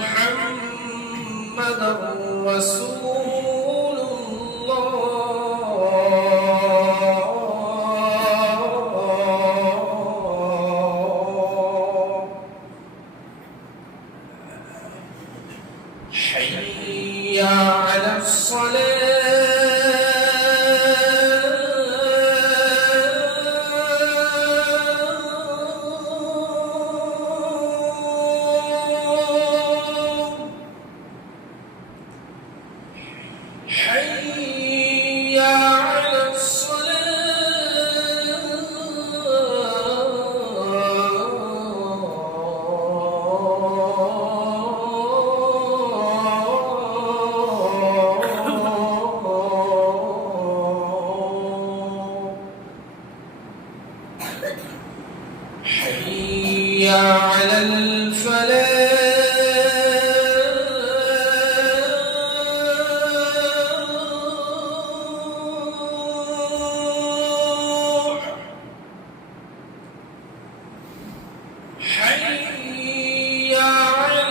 محمدا رسول الله حي على الصلاة حي على حي على الفلاح حي على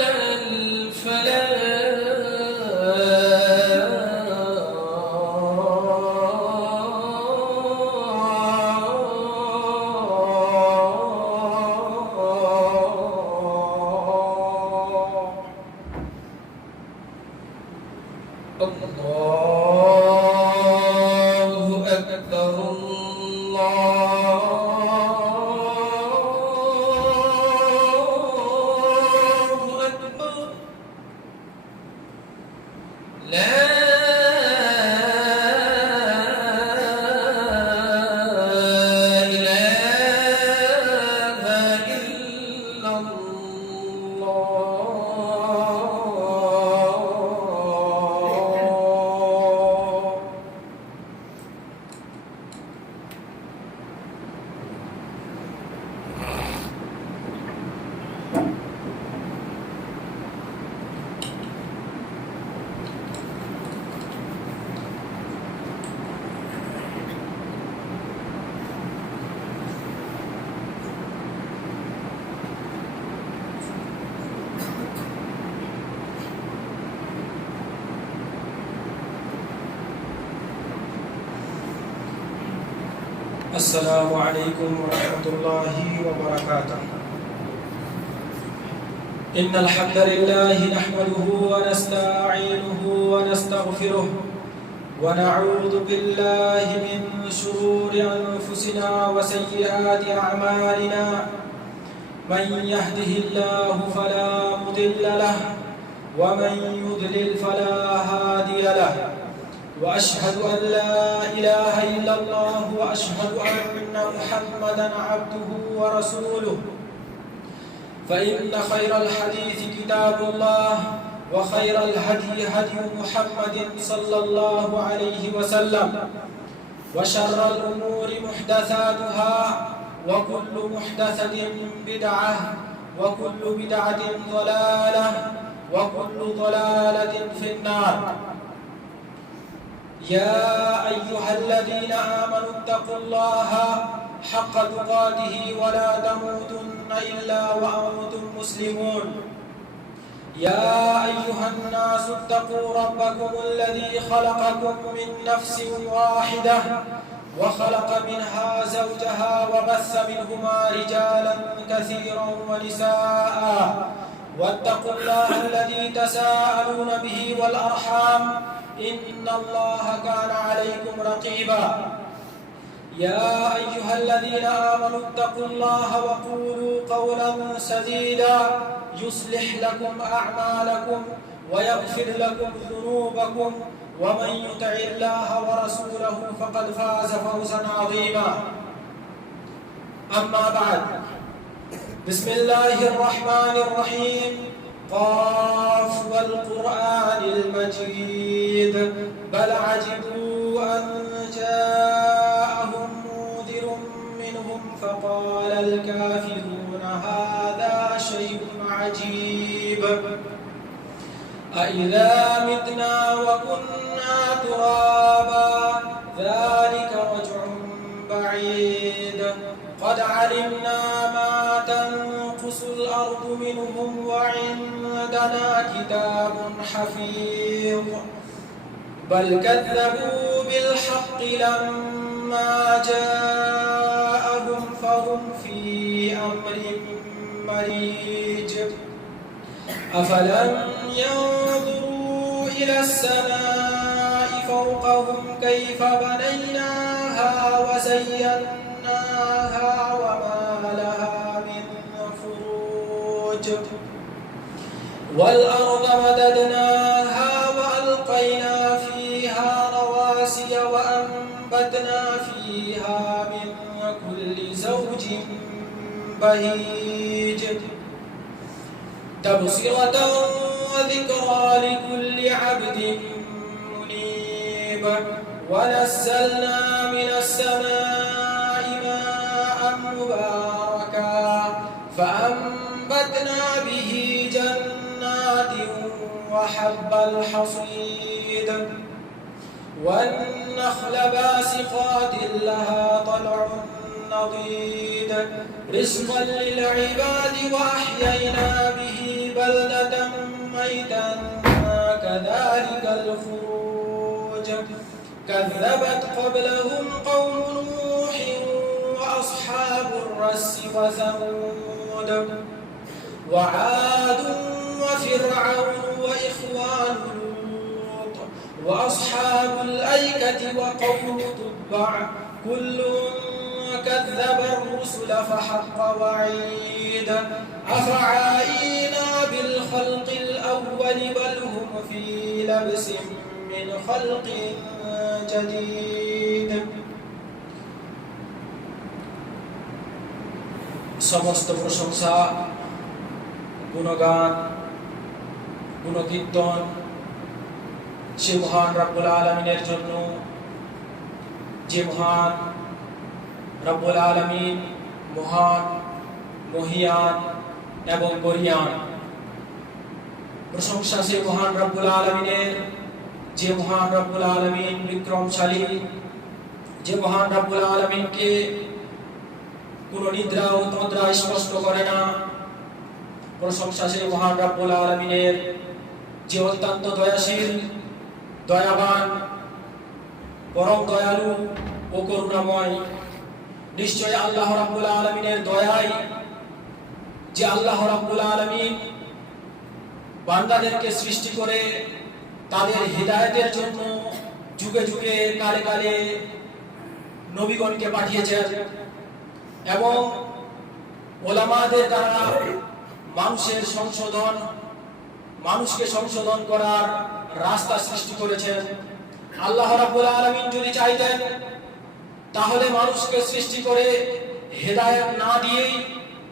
الله أكبر الله أكبر لا إله إلا الله السلام عليكم ورحمة الله وبركاته. إن الحمد لله نحمده ونستعينه ونستغفره ونعوذ بالله من شرور أنفسنا وسيئات أعمالنا من يهده الله فلا مضل له ومن يضلل فلا هادي له وأشهد أن لا إله إلا الله وأشهد أن محمدا عبده ورسوله فإن خير الحديث كتاب الله وخير الهدي هدي محمد صلى الله عليه وسلم وشر الأمور محدثاتها وكل محدثة بدعة وكل بدعة ضلالة وكل ضلالة في النار. يا أيها الذين آمنوا اتقوا الله حق تقاته ولا تموتن إلا وأنتم مسلمون. يا أيها الناس اتقوا ربكم الذي خلقكم من نفس واحدة وخلق منها زوجها وبث منهما رجالا كثيرا ونساء واتقوا الله الذي تساءلون به والأرحام إن الله كان عليكم رقيبا. يا أيها الذين آمنوا اتقوا الله وقولوا قولا سديدا يصلح لكم أعمالكم ويغفر لكم ذنوبكم ومن يطع الله ورسوله فقد فاز فوزا عظيما. أما بعد، بسم الله الرحمن الرحيم. قاف والقرآن المجيد بل عجبوا أن جاءهم منذر منهم فقال الكافرون هذا شيء عجيب. أإذا متنا وكنا ترابا ذلك رجع بعيد قد علمنا ما تنقل تنقص الأرض منهم وعندنا كتاب حفيظ بل كذبوا بالحق لما جاءهم فهم في أمر مريج أفلم ينظروا إلى السماء فوقهم كيف بنيناها وزيناها وما لها من فروج والأرض مددناها وألقينا فيها رواسي وأنبتنا فيها من كل زوج بهيج تبصرة وذكرى لكل عبد منيب ونزلنا من السماء ماء مباركا فأنبتنا به جنات وحب الحصيد والنخل باسقات لها طلع نضيد رزقا للعباد وأحيينا به بلدة ميتا كذلك الخروج كذبت قبلهم قوم نوح وأصحاب الرس وثمود وعاد وفرعون وإخوان لوط وأصحاب الأيكة وقوم تبع كل كذب الرسل فحق وعيد أفعينا بالخلق الأول بل هم في لبس من خلق جديد সমস্ত প্রশংসা গুণগান গুণকীর্তন সে মহান রব্বুল আলামিনের জন্য যে মহান রব্বুল আলামিন মহান মহিয়ান এবং বরিয়ান প্রশংসা সে মহান রব্বুল আলামিনের যে মহান রব্বুল আলামিন বিক্রমশালী যে মহান রব্বুল আলামিনকে কোন নিদ্রা ও তন্দ্রা স্পষ্ট করে না প্রশংসা সে মহান রব্বুল আলামিনের যে অত্যন্ত দয়াশীল দয়াবান পরম দয়ালু ও করুণাময় নিশ্চয় আল্লাহ রাব্বুল আলামিনের দয়ায় যে আল্লাহ রাব্বুল আলামিন বান্দাদেরকে সৃষ্টি করে তাদের হিদায়াতের জন্য যুগে যুগে কালে কালে নবীগণকে পাঠিয়েছেন এবং ওলামাদের দ্বারা মানুষের সংশোধন মানুষকে সংশোধন করার রাস্তা সৃষ্টি করেছেন আল্লাহ রাব্বুল আলামিন যদি চাইতেন তাহলে মানুষকে সৃষ্টি করে হেদায়েত না দিয়েই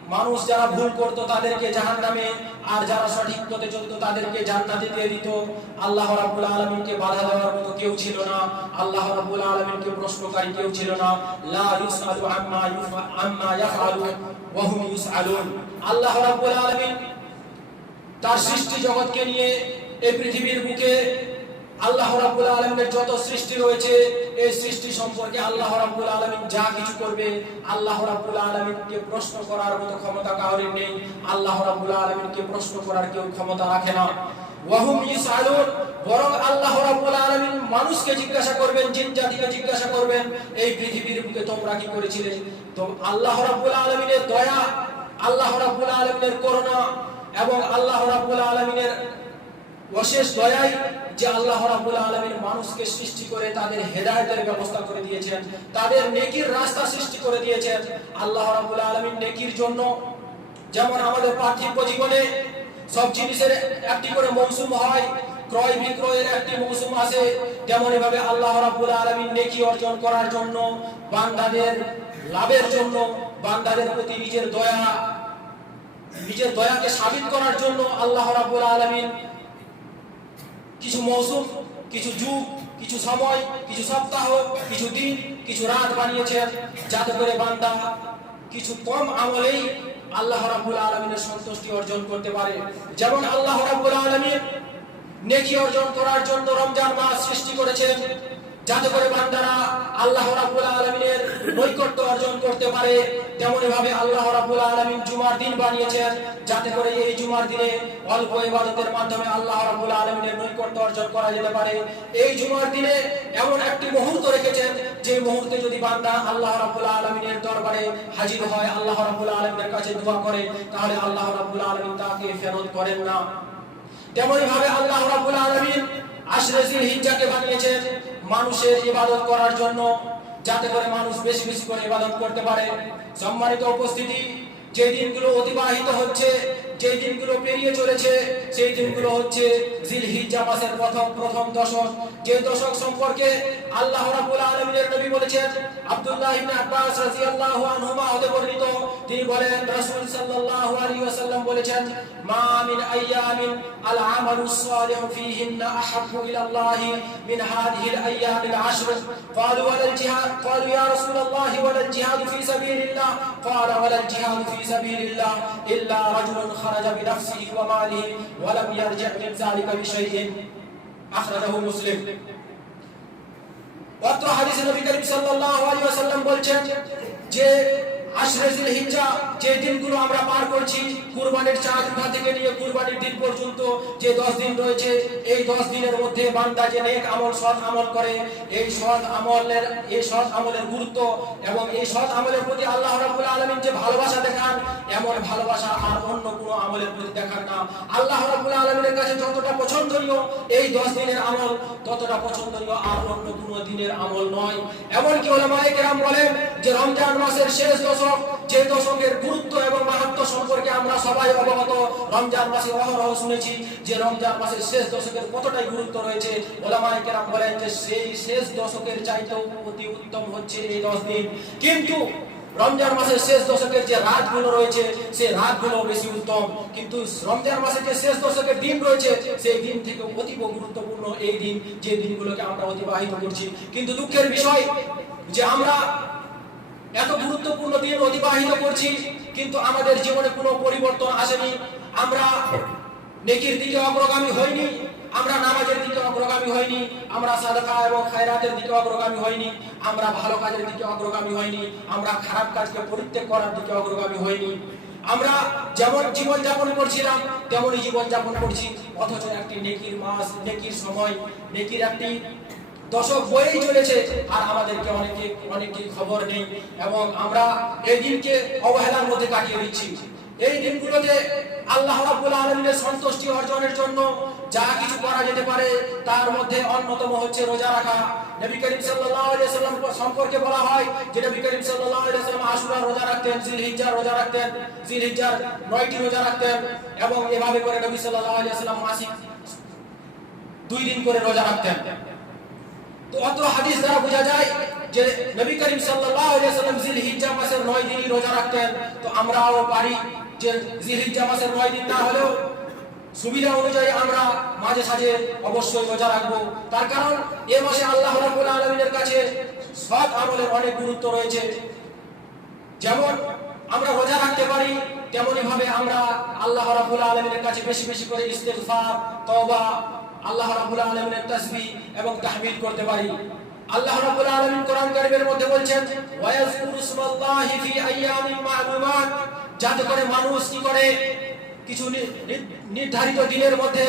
মানুষ যারা ভুল করত তাদেরকে জাহান্নামে আর যারা সঠিক পথে চলতো তাদেরকে জান্নাতে দিয়ে দিত আল্লাহ রাব্বুল আলামিনকে বাধা দেওয়ার মতো কেউ ছিল না আল্লাহ রাব্বুল আলামিনকে প্রশ্নকারী কেউ ছিল না লা ইউসআলু আম্মা ইয়াফআলু ওয়া হুম ইউসআলুন আল্লাহ রাব্বুল আলামিন তার সৃষ্টি জগৎকে নিয়ে এই পৃথিবীর বুকে আল্লাহ রাব্বুল আলামিনের যত সৃষ্টি রয়েছে এই সৃষ্টি সম্পর্কে আল্লাহ রাব্বুল আলামিন যা কিছু করবে আল্লাহ রাব্বুল আলামিনকে প্রশ্ন করার মতো ক্ষমতা কারোর নেই আল্লাহ রাব্বুল আলামিনকে প্রশ্ন করার কেউ ক্ষমতা রাখে না ওয়াহুম ইউসআলুন বরং আল্লাহ রাব্বুল আলামিন মানুষকে জিজ্ঞাসা করবেন জিন জাতিকে জিজ্ঞাসা করবেন এই পৃথিবীর বুকে তোমরা কি করেছিলে তো আল্লাহ রাব্বুল আলামিনের দয়া আল্লাহ রাব্বুল আলামিনের করুণা এবং আল্লাহ রাব্বুল আলামিনের অশেষ দয়ায় যে আল্লাহ রাব্বুল আলামিন মানুষকে সৃষ্টি করে তাদের হেদায়েতের ব্যবস্থা করে দিয়েছেন তাদের নেকির রাস্তা সৃষ্টি করে দিয়েছেন আল্লাহ রাব্বুল আলামিন নেকির জন্য যেমন আমাদের পার্থিব জীবনে সব জিনিসের একটি করে মৌসুম হয় ক্রয় বিক্রয়ের একটি মৌসুম আছে তেমনি ভাবে আল্লাহ রাব্বুল আলামিন নেকি অর্জন করার জন্য বান্দাদের লাভের জন্য বান্দাদের প্রতি নিজের দয়াকে সাবিত করার জন্য আল্লাহ রাব্বুল আলামিন কিছু মৌসুম কিছু যুগ কিছু সময় কিছু সপ্তাহ কিছু দিন কিছু রাত বানিয়েছেন যাতে করে বান্দা কিছু কম আমলেই আল্লাহ রাব্বুল আলামিনের সন্তুষ্টি অর্জন করতে পারে যেমন আল্লাহ রাব্বুল আলামিন নেকি অর্জন করার জন্য রমজান মাস সৃষ্টি করেছেন যাতে করে বান্দারা আল্লাহ রাব্বুল আলামিনের নৈকট্য অর্জন করতে পারে। তেমনি ভাবে আল্লাহ রাব্বুল আলামিন জুমার দিন বানিয়েছেন যাতে করে এই জুমার দিনে অল্প ইবাদতের মাধ্যমে আল্লাহ রাব্বুল আলামিনের নৈকট্য অর্জন করা যেতে পারে। এই জুমার দিনে এমন একটি মুহূর্ত রেখেছেন যে মুহূর্তে যদি বান্দা আল্লাহ রাব্বুল আলামিনের দরবারে হাজির হয়, আল্লাহ রাব্বুল আলামিনের কাছে দোয়া করে, তাহলে আল্লাহ রাব্বুল আলামিন তাকে ফেরত করেন না। তেমনি ভাবে আল্লাহ রাব্বুল আলামিন আশরে জিলহিজ্জাকে বানিয়েছেন মানুষের ইবাদত করার জন্য, যাতে করে মানুষ বেশি বেশি করে ইবাদত করতে পারে। সম্মানিত উপস্থিতি, যে দিনগুলো অতিবাহিত হচ্ছে, যে দিনগুলো পেরিয়ে চলেছে, সেই দিনগুলো হচ্ছে জিলহিজ্জা মাসের প্রথম দশক। যে দশক সম্পর্কে আল্লাহ রাব্বুল আলামিনের নবী বলেছেন, আব্দুল্লাহ ইবনে আব্বাস রাদিয়াল্লাহু আনহুমা হতে বর্ণিত, তিনি বলেন রাসূল সাল্লাল্লাহু আলাইহি ওয়াসাল্লাম বলেছেন, মা মিন আইয়ামিন আল আমালুস সালিহু ফীহিন্না আহাব্বু ইলাল্লাহি মিন হাযিহিল আইয়ামিল আশর। ক্বালু ওয়ালাল জিহাদ, ক্বালু ইয়া রাসূলুল্লাহ ওয়ালাল জিহাদ ফী সাবিলিল্লাহ। ক্বালা ওয়ালাল জিহাদ ফী সাবিলিল্লাহ ইল্লা রাজুলুন খারাজা বিনাফসিহি ওয়া মালিহি ওয়া লাম ইয়ারজি' মিন যালিকা বিশাইইন। আখরাজাহু মুসলিম। অত্র হাদিসে নবী করিম সাল্লাল্লাহু আলাইহি ওয়াসাল্লাম বলছেন যে আশরে জিলহিজ্জা, যে দিনগুলো আমরা পার করছি, কুরবানির চাঁদ ওঠা থেকে নিয়ে কুরবানির দিন পর্যন্ত যে 10 দিন রয়েছে, এই 10 দিনের মধ্যে বান্দা যে নেক আমল, সৎ আমল করে, এই সৎ আমলের গুরুত্ব এবং এই সৎ আমলের প্রতি আল্লাহ রাব্বুল আলামিন যে ভালোবাসা দেখান, এমন ভালোবাসা আর অন্য কোনো আমলের প্রতি দেখান না। আল্লাহ রাব্বুল আলামিনের কাছে যতটা পছন্দনীয় এই 10 দিনের আমল, ততটা পছন্দনীয় আর অন্য কোনো দিনের আমল নয়। এমনকি উলামায়ে কেরাম বলেন যে রমজান মাসের শেষ দশক, যে দশকের গুরুত্ব এবং মাহাত্ম্য সম্পর্কে আমরা সবাই অবগত। রমজান মাসে অহরহ শুনেছি যে রমজান মাসের শেষ দশকের কতটাই গুরুত্ব রয়েছে। উলামায়ে কেরাম বলেন যে সেই শেষ দশকের চাইতেও অতি উত্তম হচ্ছে এই 10 দিন। কিন্তু রমজান মাসের শেষ দশকের যে রাতগুলো রয়েছে, সেই রাতগুলো বেশি উত্তম। কিন্তু রমজান মাসের যে শেষ দশকের দিন রয়েছে, সেই দিন থেকে অতীব গুরুত্বপূর্ণ এই দিন, যে দিনগুলোকে আমরা অতিবাহিত করছি। কিন্তু দুঃখের বিষয় যে আমরা এত গুরুত্বপূর্ণ দিন অতিবাহিত করছি, কিন্তু আমাদের জীবনে কোনো পরিবর্তন আসেনি। আমরা নেকির দিকে অগ্রগামী হইনি, আমরা নামাজের দিকে অগ্রগামী হইনি, আমরা সাদাকা এবং খায়রাতের দিকে অগ্রগামী হইনি, আমরা ভালো কাজের দিকে অগ্রগামী হইনি, আমরা খারাপ কাজকে পরিত্যাগ করার দিকে অগ্রগামী হইনি। আমরা যেমন জীবন যাপন করছিলাম তেমনই জীবন যাপন করছি, অথচ একটি নেকির মাস, নেকির সময়, নেকির একটি দশক বয়েই চলেছে, আর আমাদেরকে অনেকে খবর নেই এবং আমরা এই দিনকে অবহেলার মধ্যে কাটিয়ে দিচ্ছি। এই দিনগুলোতে আল্লাহ রাব্বুল আলামিনের সন্তুষ্টি অর্জনের জন্য যা কিছু করা যেতে পারে, তার মধ্যে অন্যতম হচ্ছে রোজা রাখা। নবী করিম সাল্লাল্লাহু আলাইহি ওয়াসাল্লাম সম্পর্কে বলা হয় যে নবী করিম সাল্লাল্লাহু আলাইহি ওয়াসাল্লাম আশুরা রোজা রাখতেন, জিলহিজ্জার রোজা রাখতেন, জিলহিজ্জার 9টি রোজা রাখতেন এবং এভাবে করে নবী সাল্লাল্লাহু আলাইহি ওয়াসাল্লাম মাসিক 2 দিন করে রোজা রাখতেন। তো অত হাদিস দ্বারা বোঝা যায় যে নবী করিম সাল্লাল্লাহু আলাইহি ওয়াসাল্লাম জিলহিজ্জা মাসের 9 দিনই রোজা রাখতেন। তো আমরাও পারি যে জিলহিজ্জা মাসের 9 দিন না হলেও সুবিধা অনুযায়ী আমরা মাঝে সাঝে অবশ্যই রোজা রাখবো। তার কারণ এই মাসে আল্লাহ রাব্বুল আলামিনের কাছে সৎ আমলের অনেক গুরুত্ব রয়েছে। যেমন আমরা রোজা রাখতে পারি, তেমনি ভাবে আমরা আল্লাহ রাব্বুল আলামিনের কাছে বেশি বেশি করে ইস্তিগফার, তওবা, আল্লাহ রাব্বুল আলামিনের তাসবিহ এবং তাহমিদ করতে পারি। আল্লাহ রাব্বুল আলামিন কোরআন কারীমের মধ্যে বলছেন, ওয়া ইয়াযকুরু ইসমাল্লাহি ফি আইয়ামিন মা'লুমাত, যাতে করে মানুষ কি করে কিছু নির্ধারিত দিনের মধ্যে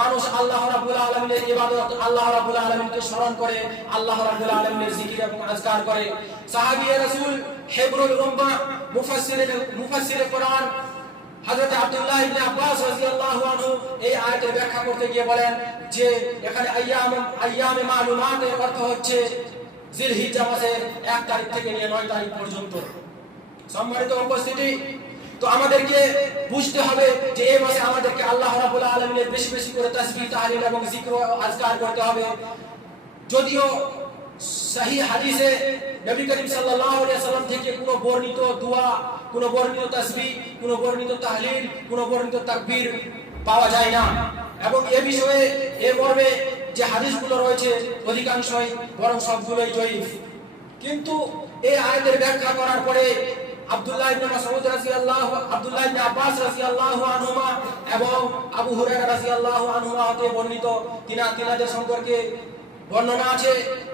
মানুষ আল্লাহ রাব্বুল আলামিনের ইবাদত, আল্লাহ রাব্বুল আলামিনকে স্মরণ করে, আল্লাহ রাব্বুল আলামিনের জিকির এবং আজকার করে। সাহাবীয়ে রাসূল, হিবরুল উম্মাহ, মুফাসসিরে কোরআন হযরত আব্দুল্লাহ ইবনে আব্বাস রাদিয়াল্লাহু আনহু এই আয়াতের ব্যাখ্যা করতে গিয়ে বলেন যে এখানে আইয়ামে মালুমাতের অর্থ হচ্ছে জিলহিজ্জা মাসের 1 তারিখ থেকে নিয়ে 9 তারিখ পর্যন্ত। সম্মানিত উপস্থিতি, তো আমাদেরকে বুঝতে হবে যে এই মাসে আমাদেরকে আল্লাহ রাব্বুল আলামিনের বেশি বেশি করে তাসবিহ, তাহলিল এবং জিকির ও আজকার করতে হবে। যদিও সহিহ হাদিসে নবী করিম সাল্লাল্লাহু আলাইহি ওয়াসাল্লাম থেকে কোনো বর্ণিত দোয়া, কোনো বর্ণিত তাসবিহ, কোনো বর্ণিত তাহলিল, কোনো বর্ণিত তাকবীর পাওয়া যায় না এবং এ বিষয়ে এ মর্মে যে হাদিসগুলো রয়েছে অধিকাংশই বরং সবগুলোই জয়ীফ। কিন্তু এই আয়াতের ব্যাখ্যা করার পরে আব্দুল্লাহ ইবনে মাসউদ রাদিয়াল্লাহু, আব্দুল্লাহ ইবনে আব্বাস রাদিয়াল্লাহু আনহুমা এবং আবু হুরায়রা রাদিয়াল্লাহু আনহুমা হতে বর্ণিত তিনাদের সম্পর্কে বর্ণনা আছে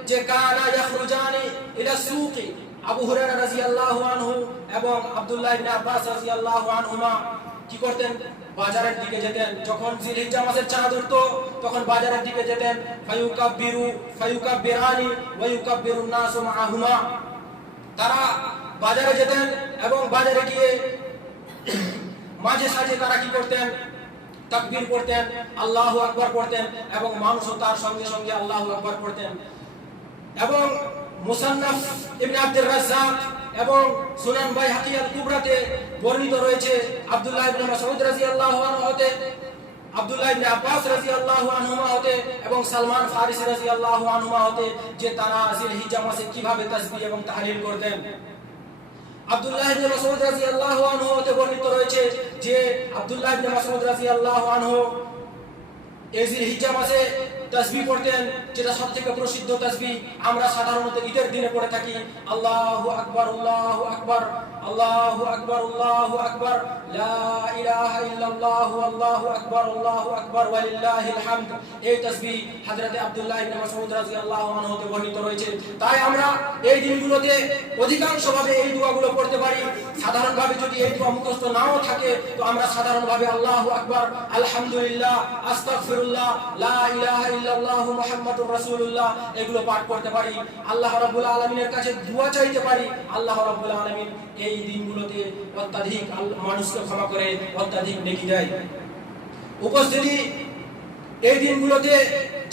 যে কানা ইয়াখরুজানি ইলা সুকি, আবু হুরায়রা রাদিয়াল্লাহু আনহু এবং আব্দুল্লাহ ইবনে আব্বাস রাদিয়াল্লাহু আনহুমা কি করতেন? বাজারের দিকে যেতেন। যখন জিলহিজ্জা মাসের চাঁদ উঠতো তখন বাজারের দিকে যেতেন। ফায়ুকাব্বিরানি ওয়া ইউকাব্বিরুন নাসু মাআহুমা, তারা বাজারে যেতেন এবং বাজারে গিয়ে মাঝে সাঝে তারা কি করতেন? তাকবীর পড়তেন, আল্লাহু আকবার পড়তেন এবং মানুষও তার সঙ্গে সঙ্গে আল্লাহু আকবার পড়তেন। এবং মুসান্নাফ ইবনে আব্দুর রাজ্জাক এবং সুনান বাইহাকি আল কুবরাতে বর্ণিত রয়েছে আব্দুল্লাহ ইবনে মাসউদ রাদিয়াল্লাহু আনহু হতে, আব্দুল্লাহ ইবনে আব্বাস রাদিয়াল্লাহু আনহুমা হতে এবং সালমান ফারিসি রাদিয়াল্লাহু আনহুমা হতে যে তারা জিলহিজ্জা মাসে কিভাবে তাসবিহ এবং তাহলিল করতেন। আব্দুল্লাহ ইবনে মাসউদ রাদিয়াল্লাহু আনহু হতে বর্ণিত রয়েছে যে আব্দুল্লাহ ইবনে মাসউদ রাদিয়াল্লাহু আনহু এই জিলহিজ্জা মাসে তাসবিহ পড়তেন, যেটা সবথেকে প্রসিদ্ধ তাসবিহ আমরা সাধারণত ঈদের দিনে পড়ে থাকি। আল্লাহু আকবার, আল্লাহু আকবার, আল্লাহু আকবার, আল্লাহু আকবার, লা ইলাহা ইল্লাল্লাহু, আল্লাহু আকবার, আল্লাহু আকবার ওয়া লিল্লাহিল হামদ। এই তাসবিহ হযরত আব্দুল্লাহ ইবনে মাসউদ রাদিয়াল্লাহু আনহু হতে বর্ণিত রয়েছে। তাই আমরা এই দিনগুলোতে অধিকাংশভাবে এই দোয়াগুলো পড়তে পারি। সাধারণভাবে যদি এই দোয়া মুখস্থ নাও থাকে তো আমরা সাধারণভাবে আল্লাহু আকবার, আলহামদুলিল্লাহ, আস্তাগফিরুল্লাহ, লা ইলাহা ইল্লাল্লাহু মুহাম্মাদুর রাসূলুল্লাহ এগুলো পাঠ করতে পারি। আল্লাহ রাব্বুল আলামিনের কাছে দোয়া চাইতে পারি। আল্লাহ রাব্বুল আলামিন এই দিনগুলোতে অত্যাধিক মানুষকে ক্ষমা করে অত্যাধিক নেকি দেয়। উপস্থিতি, এই দিনগুলোতে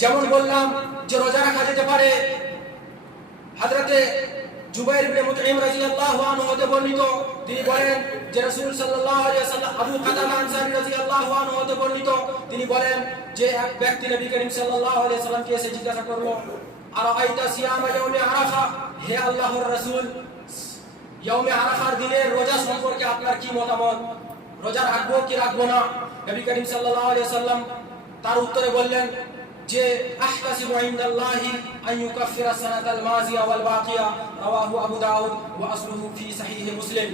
যেমন বললাম যে রোজা রাখা যেতে পারে। হযরতে জুবাইর ইবনে মুতঈম রাদিয়াল্লাহু আনহু হতে বর্ণিত, তিনি বলেন যে রাসূল সাল্লাল্লাহু আলাইহি ওয়াসাল্লাম, আবু কাতাদা আনসারী রাদিয়াল্লাহু আনহু হতে বর্ণিত, তিনি বলেন যে এক ব্যক্তি নবী করিম সাল্লাল্লাহু আলাইহি ওয়াসাল্লামকে এসে জিজ্ঞাসা করলো, আরাআইতা সিয়ামা ইয়াউমি আরাফা, হে আল্লাহর রাসূল, ইয়াউমে আরাফার দিনের রোজা সম্পর্কে আপনার কি মতামত? রোজা রাখবো কি রাখবো না? নবী করিম সাল্লাল্লাহু আলাইহি ওয়াসাল্লাম তার উত্তরে বললেন যে আহতাসিবু ইনদাল্লাহি আন ইউকাফিরা সানাতাল মাযিয়া ওয়াল বাকিয়া, রাওয়াহু আবু দাউদ ওয়া আসলুহু ফি সহিহ মুসলিম।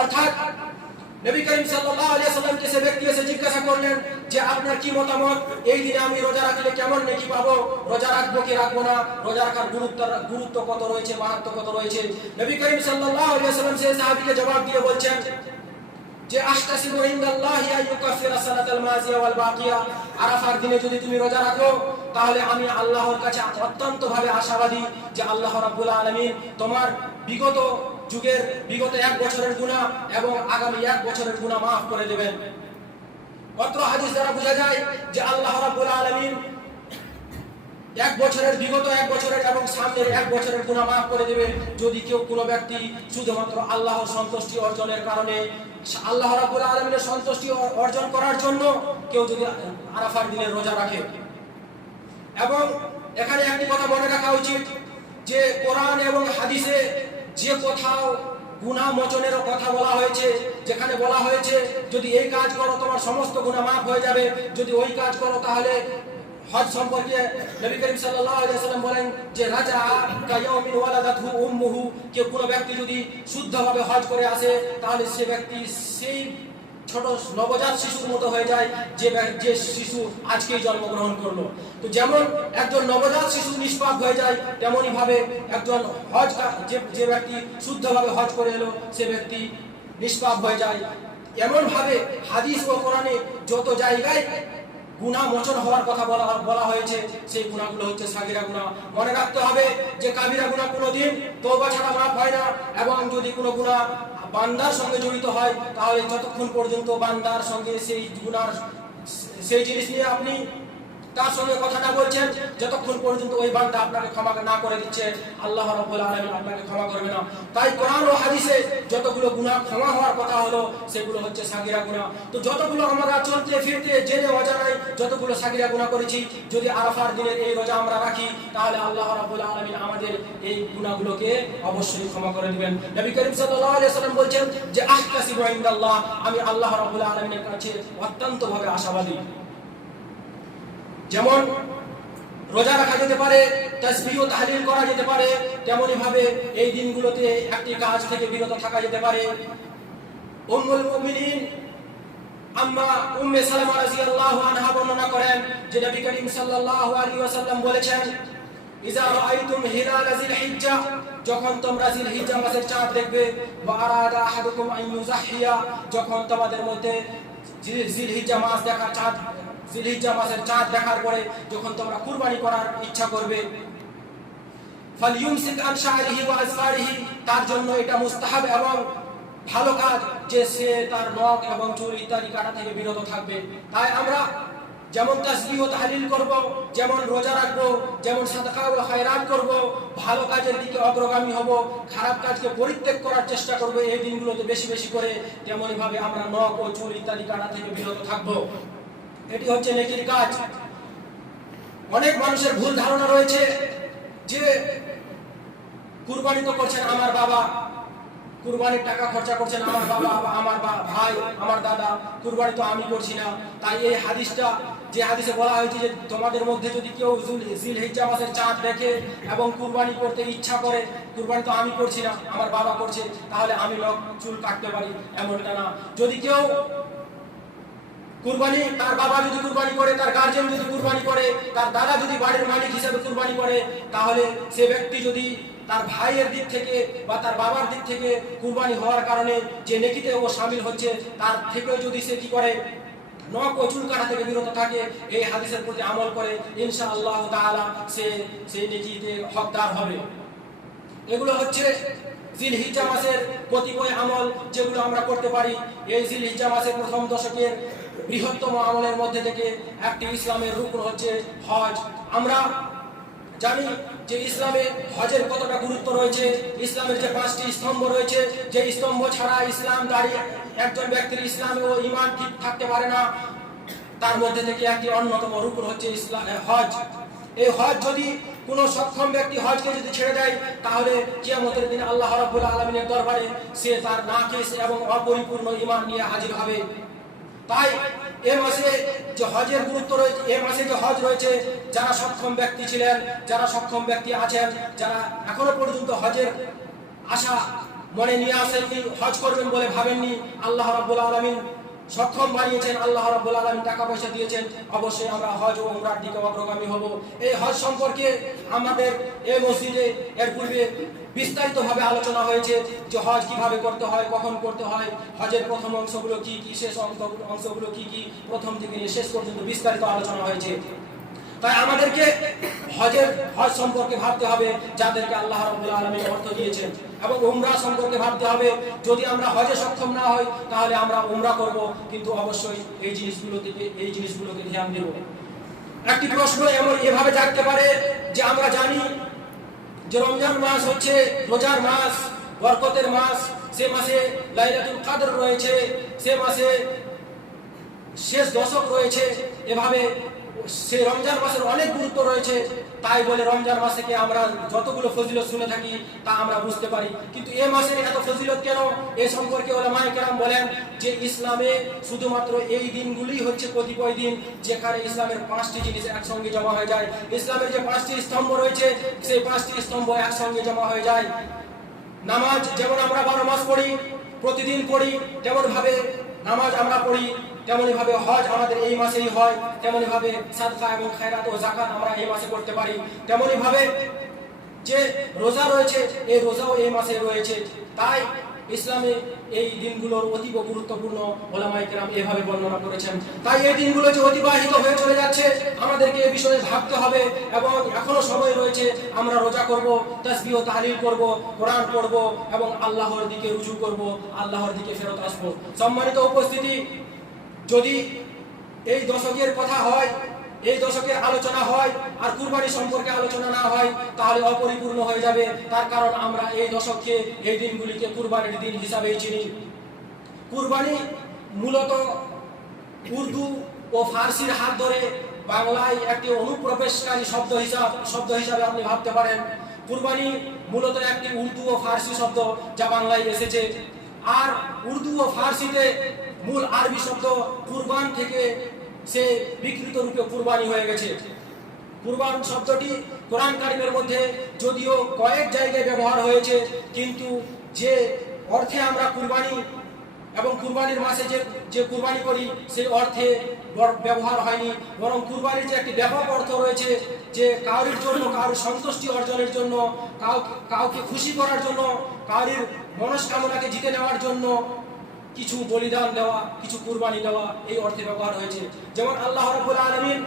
অর্থাৎ নবী করিম সাল্লাল্লাহু আলাইহি ওয়াসাল্লামকে সে ব্যক্তি এসে জিজ্ঞাসা করলেন যে আপনার কি মতামত? এই দিনে আমি রোজা রাখলে কেমন নেকি পাবো? রোজা রাখবো কি রাখবো না? রোজা রাখার গুরুত্ব কত রয়েছে, মাহাত্ম্য কত রয়েছে? নবী করিম সাল্লাল্লাহু আলাইহি ওয়াসাল্লাম সেই সাহাবীকে জবাব দিয়ে বলছেন যে আহতাসিবু ইনদাল্লাহি আন ইউকাফিরা সানাতাল মাযিয়া ওয়াল বাকিয়া, আরাফার দিনে যদি তুমি রোজা রাখো তাহলে আমি আল্লাহর কাছে অত্যন্তভাবে আশাবাদী যে আল্লাহ রাব্বুল আলামিন তোমার বিগত যুগের বিগত 1 বছরের গুনাহ এবং আগামী 1 বছরের গুনাহ maaf করে দেবেন। অত্র হাদিস দ্বারা বোঝা যায় যে আল্লাহ রাব্বুল আলামিন 1 বছরের বিগত 1 বছরের এবং সামনের 1 বছরের গুনাহ maaf করে দেবেন যদি কেউ কোনো ব্যক্তি শুধুমাত্র আল্লাহর সন্তুষ্টি অর্জনের কারণে, আল্লাহ রাব্বুল আলামিনের সন্তুষ্টি অর্জন করার জন্য কেউ যদি আরাফার দিনে রোজা রাখে। এবং এখানে একটি কথা মনে রাখা উচিত যে কোরআন এবং হাদিসে যে কোথাও গুনাহ মোচনের কথা বলা হয়েছে, যেখানে বলা হয়েছে যদি এই কাজ করো তোমার সমস্ত গুনাহ maaf হয়ে যাবে, যদি ওই কাজ করো তাহলে হজ সম্পর্কে নবী করিম সাল্লাল্লাহু আলাইহি ওয়াসাল্লাম বলেন যে রাজা কায়াউমিন ওয়ালাদাতহু উম্মুহু, কেউ কোনো ব্যক্তি যদি শুদ্ধভাবে হজ করে আসে তাহলে সে ব্যক্তি সেই ছোট নবজাত শিশুর মতো হয়ে যায় যে শিশু আজকেই জন্মগ্রহণ করলো। তো যেমন একজন নবজাত শিশু নিষ্পাপ হয়ে যায়, তেমনি ভাবে একজন হজ যে ব্যক্তি শুদ্ধভাবে হজ করে এলো সে ব্যক্তি নিষ্পাপ হয়ে যায়। এমন ভাবে হাদিস ও কোরআনে যত জায়গায় গুনাহ মোচন হওয়ার কথা বলা হয়েছে সেই গুনাহগুলো হচ্ছে সাগীরা গুনাহ। মনে রাখতে হবে যে কাবিরা গুনাহ কোনোদিন তওবা ছাড়া maaf হয় না, এবং যদি কোনো গুনাহ বান্দার সঙ্গে জড়িত হয় তাহলে যতক্ষণ পর্যন্ত বান্দার সঙ্গে সেই গুনাহ সেই জিনিস নিয়ে আপনি তার সঙ্গে কথাটা বলছেন, যতক্ষণ পর্যন্ত ওই বান্দা আপনাকে ক্ষমা না করে দিচ্ছে আল্লাহ রাব্বুল আলামিন আপনাকে ক্ষমা করবে না। তাই কোরআন ও হাদিসে যতগুলো গুনাহ ক্ষমা হওয়ার কথা হলো সেগুলো হচ্ছে সাগীরা গুনাহ। তো যতগুলো আমরা চলতে ফিরতে জেনে অজানায় যতগুলো সাগীরা গুনাহ করেছি, যদি আরাফার দিনের এই রোজা আমরা রাখি তাহলে আল্লাহ রাব্বুল আলামিন আমাদের এই গুনাহগুলোকে অবশ্যই ক্ষমা করে দিবেন। নবী করিম সাল্লাল্লাহু আলাইহি ওয়াসাল্লাম বলেন যে আহতাসিবু ইনদাল্লাহ, আমি আল্লাহ রাব্বুল আলামিনের কাছে অত্যন্তভাবে আশাবাদী। যেমন রোজা রাখা যেতে পারে, তাসবিহ ও তাহলিল করা যেতে পারে, তেমনি ভাবে এই দিনগুলোতে একটি কাজ থেকে বিরত থাকা যেতে পারে। উম্মুল মুমিনিন আম্মা উম্মে সালামা রাদিয়াল্লাহু আনহা বর্ণনা করেন যে নবী করিম সাল্লাল্লাহু আলাইহি ওয়াসাল্লাম বলেছেন ইজা রাআইতুম হিলাল যিলহিজ্জা, যখন তোমরা যিলহিজ্জা মাসের চাঁদ দেখবে, ওয়া আরাদা আহাদুকুম আন ইউযাহিয়া, যখন তোমাদের মধ্যে যিলহিজ্জা মাস দেখা চাঁদ যিলহিজ্জা মাসের চাঁদ দেখার পরে যখন তোমরা কুরবানি করার ইচ্ছা করবে, ফালইউমসিক আন শা'রিহি ওয়া আজফারিহি, তার জন্য এটা মুস্তাহাব এবং ভালো কাজ যে সে তার নখ এবং চুল ইত্যাদি কাটা থেকে বিরত থাকবে। তাই আমরা যেমন তাসবিহ ও তাহলিল করব, যেমন রোজা রাখবো, যেমন সাদাকা ও খায়রাত করব, ভালো কাজের দিকে অগ্রগামী হব, খারাপ কাজকে পরিত্যাগ করার চেষ্টা করব এই দিনগুলোতে বেশি বেশি করে, তেমনি ভাবে আমরা নখ ও চুল ইত্যাদি কাটা থেকে বিরত থাকব। এটি হচ্ছে নেকির কাজ। অনেক মানুষের ভুল ধারণা রয়েছে যে কুরবানি তো করছেন আমার বাবা, কুরবানির টাকা খরচা করছেন আমার বাবা, আমার ভাই, আমার দাদা, কুরবানি তো আমি করছি না। তাই এই হাদিসটা, যে হাদিসে বলা হয়েছে যে তোমাদের মধ্যে যদি কেউ যিলহিজ্জা মাসের চাঁদ দেখে এবং কুরবানি করতে ইচ্ছা করে, কুরবানি তো আমি করছি না আমার বাবা করছে, তাহলে আমি নখ চুল কাটতে পারি, এমনটা না। যদি কেউ কুরবানি, তার বাবা যদি কুরবানি করে, তার গার্জিয়ান যদি কুরবানি করে, তার দাদা যদি বাড়ির মালিক হিসেবে কুরবানি করে, তাহলে সে ব্যক্তি যদি তার ভাইয়ের দিক থেকে বা তার বাবার দিক থেকে কুরবানি হওয়ার কারণে যে নেকিতে ও শামিল হচ্ছে, তার থেকেও যদি সে কি করে নখ ও চুল কাটা থেকে বিরত থাকে, এই হাদিসের প্রতি আমল করে, ইনশাআল্লাহ তাআলা সে সেই নেকিতে হকদার হবে। এগুলো হচ্ছে যিলহিজ্জা মাসের কতিপয় আমল যেগুলো আমরা করতে পারি। এই যিলহিজ্জা মাসের প্রথম দশকের বৃহত্তম আমলের মধ্যে থেকে একটি ইসলামের রুকন হচ্ছে হজ। আমরা জানি যে ইসলামে হজের কতটা গুরুত্ব রয়েছে। ইসলামের যে 5টি স্তম্ভ রয়েছে, যে স্তম্ভ ছাড়া ইসলাম দাঁড়িয়ে একজন ব্যক্তির ইসলাম ও ঈমান ঠিক থাকতে পারে না, তার মধ্যে থেকে একটি অন্যতম রুকন হচ্ছে হজ। এই হজ যদি কোনো সক্ষম ব্যক্তি হজকে যদি ছেড়ে দেয়, তাহলে কিয়ামতের দিনে আল্লাহ রাব্বুল আলামিনের দরবারে সে তার নাকিস এবং অপরিপূর্ণ ঈমান নিয়ে হাজির হবে। তাই এ মাসে যে হজের গুরুত্ব রয়েছে, এ মাসে যে হজ রয়েছে, যারা সক্ষম ব্যক্তি ছিলেন, যারা সক্ষম ব্যক্তি আছেন, যারা এখনো পর্যন্ত হজের আশা মনে নিয়ে আসেননি, হজ করবেন বলে ভাবেননি, আল্লাহ রাব্বুল আলামিন সক্ষম বানিয়েছেন, আল্লাহ রাব্বুল আলামিন টাকা পয়সা দিয়েছেন, অবশ্যই আমরা হজ ও উমরার দিকে অগ্রগামী হব। এই হজ সম্পর্কে আমাদের এই মসজিদে এর পূর্বে বিস্তারিতভাবে আলোচনা হয়েছে যে হজ কিভাবে করতে হয়, কখন করতে হয়, হজের প্রথম অংশগুলো কি কি, শেষ অংশগুলো কি কি, প্রথম থেকে নিয়ে শেষ পর্যন্ত বিস্তারিত আলোচনা হয়েছে। তাই আমাদেরকে হজ সম্পর্কে ভাবতে হবে যাদেরকে আল্লাহ রাব্বুল আলামিন অর্থ দিয়েছেন, এবং উমরা সম্পর্কে ভাবতে হবে যদি আমরা হজে সক্ষম না হই তাহলে আমরা উমরা করব, কিন্তু অবশ্যই এই জিনিসগুলোকে ধ্যান দেব। একটি প্রশ্ন এভাবে জাগতে পারে যে আমরা জানি যে রমজান মাস হচ্ছে রোজার মাস, বরকতের মাস, সে মাসে লাইলাতুল কদর রয়েছে, সে মাসে শেষ দশক রয়েছে, এভাবে সেই রমজান মাসের অনেক গুরুত্ব রয়েছে। তাই বলে রমজান মাস থেকে আমরা যতগুলো ফজিলত শুনে থাকি তা আমরা বুঝতে পারি, কিন্তু এ মাসের এত ফজিলত কেন? এ সম্পর্কে উলামায়ে কেরাম বলেন যে ইসলামে শুধুমাত্র এই দিনগুলোই হচ্ছে কতিপয় দিন যেখানে ইসলামের 5টি জিনিস একসঙ্গে জমা হয়ে যায়। ইসলামের যে 5টি স্তম্ভ রয়েছে, সেই 5টি স্তম্ভ একসঙ্গে জমা হয়ে যায়। নামাজ যেমন আমরা 12 মাস পড়ি, প্রতিদিন পড়ি, তেমন ভাবে নামাজ আমরা পড়ি, তেমনি ভাবে হজ আমাদের এই মাসেই হয়, তেমনি ভাবে সাদকা এবং খায়রাত ও যাকাত আমরা এই মাসে করতে পারি, তেমনি ভাবে যে রোজা রয়েছে এই রোজাও এই মাসে রয়েছে। তাই ইসলামে এই দিনগুলোর অতীব গুরুত্বপূর্ণ উলামায়ে কেরাম এভাবে বর্ণনা করেছেন। তাই এই দিনগুলো যে অতিবাহিত হয়ে চলে যাচ্ছে আমাদেরকে এই বিষয়ে ভাবতে হবে, এবং এখনো সময় রয়েছে। আমরা রোজা করব, তাসবিহ ও তাহলিল করব, কোরআন পড়ব এবং আল্লাহর দিকে রুজু করব, আল্লাহর দিকে ফেরত আসব। সম্মানিত উপস্থিতি, যদি এই দশকের কথা হয়, এই দশকের আলোচনা হয় আর কুরবানি সম্পর্কে আলোচনা না হয় তাহলে অপরিপূর্ণ হয়ে যাবে। তার কারণ আমরা এই দশককে, এই দিনগুলিকে কুরবানির দিন হিসাবেই চিনি। কুরবানি মূলত উর্দু ও ফার্সির হাত ধরে বাংলায় একটি অনুপ্রবেশকারী শব্দ হিসাবে আপনি ভাবতে পারেন। কুরবানি মূলত একটি উর্দু ও ফার্সি শব্দ যা বাংলায় এসেছে, আর উর্দু ও ফার্সিতে মূল আরবি শব্দ কুরবান থেকে সে বিকৃত রূপে কুরবানি হয়ে গেছে। কুরবান শব্দটি কোরআন কারিমের মধ্যে যদিও কয়েক জায়গায় ব্যবহার হয়েছে, কিন্তু যে অর্থে আমরা কুরবানি এবং কুরবানির মাসে যে কুরবানি করি সেই অর্থে ব্যবহার হয়নি, বরং কুরবানির যে একটি ব্যাপক অর্থ রয়েছে, যে কারোর জন্য, কারোর সন্তুষ্টি অর্জনের জন্য, কাউকে খুশি করার জন্য, কারোর মনস্কামনাকে জিতে নেওয়ার জন্য কিছু বলিদান দেওয়া, কিছু কুরবানি দেওয়া, এই অর্থে ব্যবহার হয়েছে। যেমন আল্লাহ রাব্বুল আলামিন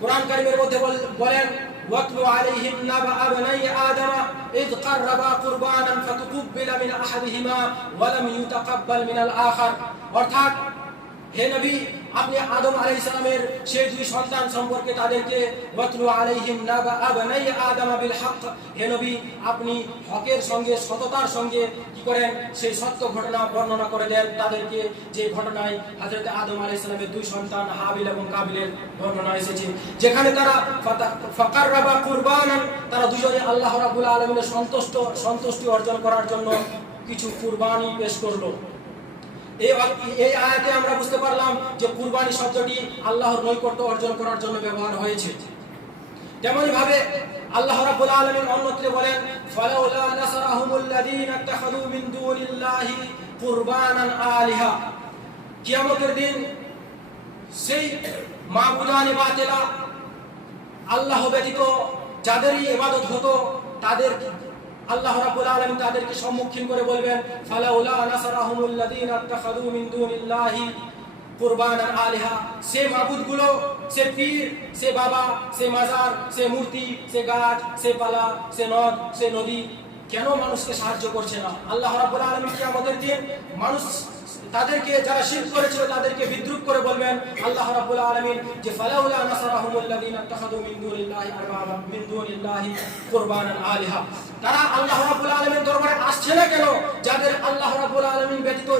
কোরআন কারীমের মধ্যে বলেন, ওয়াতলু আলাইহিম নাবা বনাই আদম ইয কাররাবা কুরবানান ফাতুকুব্বিলা মিন আহাদিহিমা ওয়া লাম ইউতাকাব্বাল মিনাল আখার। অর্থাৎ হে নবী, আপনি আদম আলাইহিস সালামের সেই দুই সন্তান সম্পর্কে তাদেরকে ওয়াতলু আলাইহিম নাবা বনাই আদম বিল হক, হে নবী আপনি হকের সঙ্গে, সততার সঙ্গে কি করেন, সেই সত্য ঘটনা বর্ণনা করে দেন তাদেরকে, যে ঘটনায় হযরত আদম আলাইহিস সালামের দুই সন্তান হাবিল এবং কাবিলের বর্ণনা এসেছে, যেখানে তারা ফাকাররাবা কুরবানান, তারা দুজনে আল্লাহ রাব্বুল আলামিনের সন্তুষ্টি অর্জন করার জন্য কিছু কুরবানি পেশ করলো। এই আয়াতে আমরা বুঝতে পারলাম যে কুরবানি শব্দটি আল্লাহর নৈকট্য অর্জন করার জন্য ব্যবহার হয়েছে। তেমনি ভাবে আল্লাহ রাব্বুল আলামিন অন্যত্রে বলেন, ফালাউলা নাসারাহুমুল্লাযীনা ইত্তাখাযু মিন দুনিল্লাহি কুরবানান আলিহা। কিয়ামতের দিন সেই মাবুদানি বাতিলা, আল্লাহ ব্যতীত যাদেরই ইবাদত হতো, তাদের আল্লাহ রাব্বুল আলামিন তাদেরকে সম্মুখীন করে বলবেন, ফালাউলা নাসারাহুমুল্লাযীনা ইত্তাখাযু মিন দুনিল্লাহি কুরবানান আলিহা। সে মাবুদগুলো, সে পীর, সে বাবা, সে মাজার, সে মূর্তি, সে গাছ, সে পালা, সে নদ, সে নদী কেন মানুষকে সাহায্য করছে না? আল্লাহ রাব্বুল আলামিন কিয়ামতের দিন মানুষ তাদেরকে, যারা শিরক করেছিল তাদেরকে বিদ্রুপ করে বলবেন আল্লাহ রাব্বুল আলামিন যে ফালাউলা নাসারাহুমুল্লাযীনা ইত্তাখাযু মিন দুনিল্লাহি আরবাবা মিন দুনিল্লাহি কুরবানান আলিহা। তারা আল্লাহ রাব্বুল আলামিনের দরবারে আসছে না কেন? যাদের আল্লাহ রাব্বুল আলামিন ব্যতীত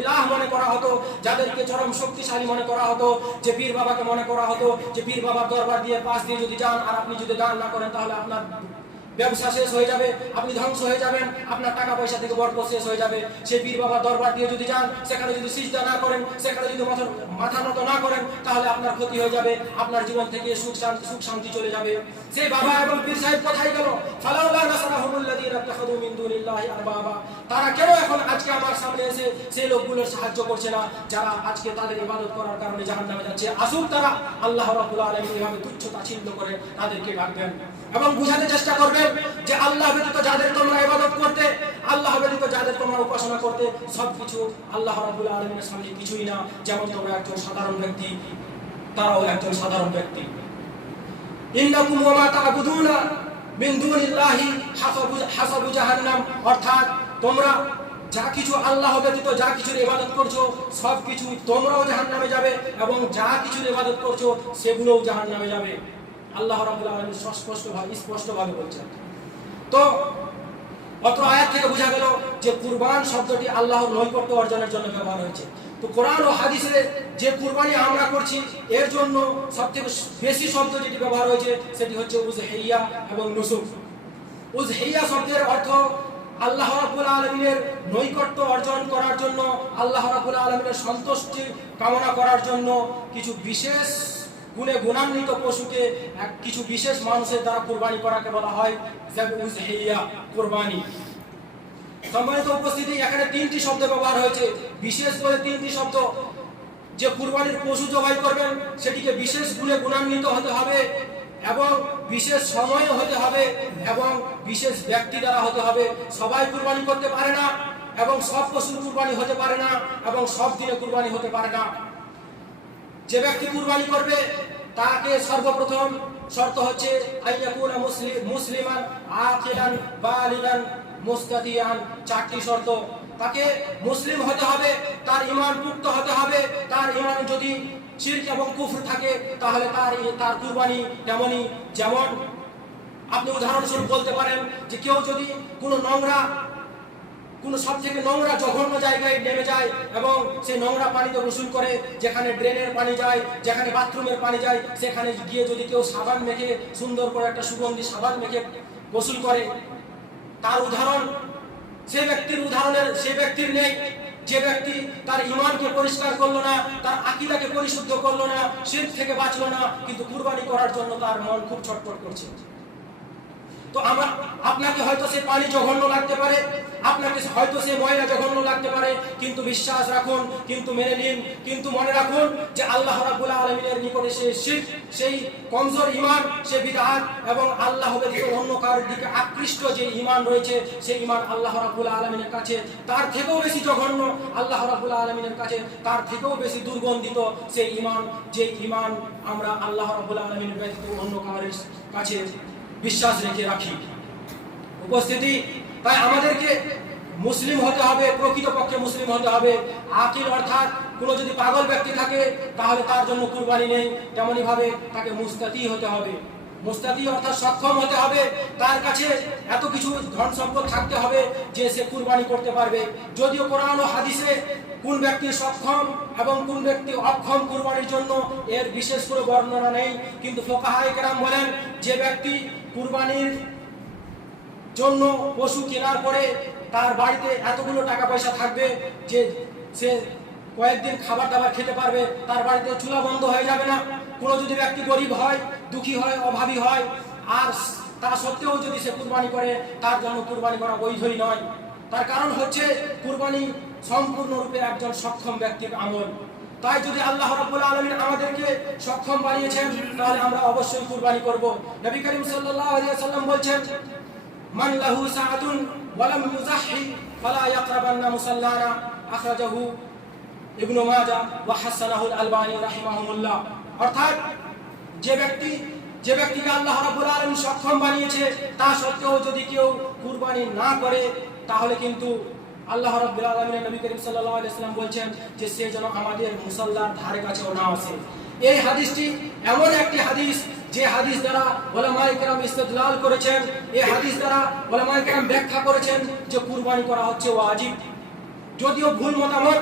ইলাহ মনে করা হতো, যাদেরকে চরম শক্তিশালী মনে করা হতো, যে পীর বাবাকে মনে করা হতো যে পীর বাবার দরবার দিয়ে পাশ দিয়ে যদি যান আর আপনি যদি দান না করেন তাহলে আপনার ব্যবসা শেষ হয়ে যাবে, আপনি ধ্বংস হয়ে যাবেন, আপনার টাকা পয়সা থেকে বরকত শেষ হয়ে যাবে। সেই পীর বাবার দরবার দিয়ে যদি যান, সেখানে যদি সিজদা না করেন, সেখানে যদি মাথা নত না করেন, তাহলে আপনার ক্ষতি হয়ে যাবে, আপনার জীবন থেকে সুখ শান্তি চলে যাবে। সেই বাবা এবং পীর সাহেব কোথায় গেল? ফালাউলা নাসারাহুমুল্লাযীনা ইত্তাখাযু মিন দুনিল্লাহি আরবাবা। তারা কেন এখন আজকে আমার সামনে এসে সেই লোকগুলোর সাহায্য করছে না, যারা আজকে তাদের ইবাদত করার কারণে জাহান্নামে যাচ্ছে? আসুন তারা আল্লাহ রাব্বুল আলামিন এভাবে তুচ্ছ তাচ্ছিল্য করে তাদেরকে ডাকবেন এবং বুঝাতে চেষ্টা করবেন যে আল্লাহ ব্যতীত যাদের তোমরা ইবাদত করতে, আল্লাহ ব্যতীত যাদের তোমরা উপাসনা করতে, সবকিছু আল্লাহ রাব্বুল আলামিনের সামনে কিছুই না। যেমন তোমরা একজন সাধারণ ব্যক্তি, তারাও একজন সাধারণ ব্যক্তি। ইন্নাকুম ওয়া মা তা'বুদুনা মিন দুনিল্লাহি হাসাবু জাহান্নাম। অর্থাৎ তোমরা যা কিছু আল্লাহ ব্যতীত যা কিছুর ইবাদত করছো, সবকিছু তোমরাও জাহান্নামে যাবে এবং যা কিছুর ইবাদত করছো সেগুলোও জাহান্নামে যাবে। আল্লাহ রাব্বুল আলামিন স্পষ্টভাবে বলছেন। তো অত্র আয়াত থেকে বোঝা গেল যে কুরবান শব্দটি আল্লাহর নৈকট্য অর্জনের জন্য ব্যবহার হয়েছে। তো কোরআন ও হাদিসে যে কুরবানি আমরা করছি এর জন্য সবথেকে বেশি শব্দ যেটি ব্যবহার হয়েছে সেটি হচ্ছে উযহিয়া এবং নুসুক। উযহিয়া শব্দের অর্থ আল্লাহ রাব্বুল আলামিনের নৈকট্য অর্জন করার জন্য, আল্লাহ রাব্বুল আলামিনের সন্তুষ্টি কামনা করার জন্য কিছু বিশেষ গুণে গুণান্বিত পশুকে কিছু বিশেষ মানুষের দ্বারা কুরবানি করাকে বলা হয় উযহিয়া, কুরবানি। সম্মানিত উপস্থিতি, এখানে তিনটি শব্দ ব্যবহার হয়েছে, বিশেষ করে তিনটি শব্দ। যে কুরবানির পশু জবাই করবেন সেটিকে বিশেষ গুণে গুণান্বিত হতে হবে এবং বিশেষ সময়ে হতে হবে এবং বিশেষ ব্যক্তি দ্বারা হতে হবে। সবাই কুরবানি করতে পারে না এবং সব পশুর কুরবানি হতে পারে না এবং সব দিনে কুরবানি হতে পারে না। যে ব্যক্তি কুরবানি করবে তাকে সর্বপ্রথম শর্ত হচ্ছে আইয়াকুনা মুসলিমান আকিলান বালিগান মুস্তাদিয়ান। চারটি শর্ত। তাকে মুসলিম হতে হবে, তার ঈমান পুক্ত হতে হবে, তার ঈমান যদি শিরক এবং কুফর থাকে তাহলে তার কুরবানি তেমনই। যেমন আপনি উদাহরণস্বরূপ বলতে পারেন যে কেউ যদি কোনো সবথেকে নোংরা জঘন্য জায়গায় নেমে যায় এবং সেই নোংরা পানিতে গোসল করে, যেখানে ড্রেনের পানি যায়, যেখানে বাথরুমের পানি যায়, সেখানে গিয়ে যদি কেউ সাবান মেখে, সুন্দর করে একটা সুগন্ধি সাবান মেখে গোসল করে, তার উদাহরণ সেই ব্যক্তির নেই যে ব্যক্তি তার ঈমানকে পরিষ্কার করলো না, তার আকীদাকে পরিশুদ্ধ করলো না, শিরক থেকে বাঁচলো না, কিন্তু কুরবানি করার জন্য তার মন খুব ছটফট করছে। তো আপনাকে হয়তো সেই পানি জঘন্য লাগতে পারে, আপনাকে হয়তো সে ময়লা জঘন্য লাগতে পারে, কিন্তু বিশ্বাস রাখুন, কিন্তু মেনে নিন, কিন্তু মনে রাখুন যে আল্লাহ রাব্বুল আলামিনের নিকটে সে শিরক, সেই কমজোর ঈমান, সে বিদআত এবং আল্লাহ ব্যতীত অন্য কারোর দিকে আকৃষ্ট যে ঈমান রয়েছে, সেই ঈমান আল্লাহ রাব্বুল আলামিনের কাছে তার থেকেও বেশি জঘন্য, আল্লাহ রাব্বুল আলামিনের কাছে তার থেকেও বেশি দুর্গন্ধিত সেই ঈমান, যে ঈমান আমরা আল্লাহ রাব্বুল আলামিনের ব্যতীত অন্য কারোর কাছে বিশ্বাস রেখে রাখি। উপস্থিতি, তাই আমাদেরকে মুসলিম হতে হবে, প্রকৃতপক্ষে মুসলিম হতে হবে। আকিল অর্থাৎ কোনো যদি পাগল ব্যক্তি থাকে তাহলে তার জন্য কুরবানি নেই, তেমনি ভাবে তাকে মুস্তাতি হতে হবে। মুস্তাতি অর্থাৎ সক্ষম হতে হবে, তার কাছে এত কিছু ধন সম্পদ থাকতে হবে যে সে কুরবানি করতে পারবে। যদিও কোরআন ও হাদিসে কোন ব্যক্তি সক্ষম এবং কোন ব্যক্তি অক্ষম কুরবানির জন্য এর বিশেষ করে বর্ণনা নেই, কিন্তু ফুকাহায়ে কেরাম বলেন যে ব্যক্তি কুরবানির জন্য পশু কেনার পরে তার বাড়িতে এতগুলো টাকা পয়সা থাকবে যে সে কয়েকদিন খাবার দাবার খেতে পারবে, তার বাড়িতে চুলা বন্ধ হয়ে যাবে না। কোনো যদি ব্যক্তি গরিব হয়, দুঃখী হয়, অভাবী হয়, আর তা সত্ত্বেও যদি সে কুরবানি করে, তার জন্য কুরবানি করা বৈধই নয়। তার কারণ হচ্ছে কুরবানি সম্পূর্ণরূপে একজন সক্ষম ব্যক্তির আমল। তাই যদি আল্লাহ রাব্বুল আলামিন আমাদেরকে সক্ষম বানিয়েছেন তাহলে আমরা অবশ্যই কুরবানি করব। নবী করিম সাল্লাল্লাহু আলাইহি ওয়াসাল্লাম বলেছেন, মান লাহু সাআতুন ওয়া লাম ইউযাহি ফালা ইয়াকরাবান্না মুসাল্লানা, আখরাজাহু ইবনু মাজাহ ওয়া হাসানাহু আল-আলবানী রাহিমাহুল্লাহ। অর্থাৎ যে ব্যক্তিকে আল্লাহ রাব্বুল আলামিন সক্ষম বানিয়েছে তা সত্ত্বেও যদি কেউ কুরবানি না করে তাহলে কিন্তু আল্লাহ রাব্বুল আলামিনের নবী করিম সাল্লাল্লাহু আলাইহি ওয়াসাল্লাম বলেছেন যে সে যেন আমাদের মুসাল্লার ধারে কাছেও না আসে। এই হাদিসটি এমন একটি হাদিস যে হাদিস দ্বারা উলামায়ে কেরাম ইস্তেদলাল করেছেন, এই হাদিস দ্বারা উলামায়ে কেরাম ব্যাখ্যা করেছেন যে কুরবানি করা হচ্ছে ওয়াজিব। যদিও ভুল মতামত,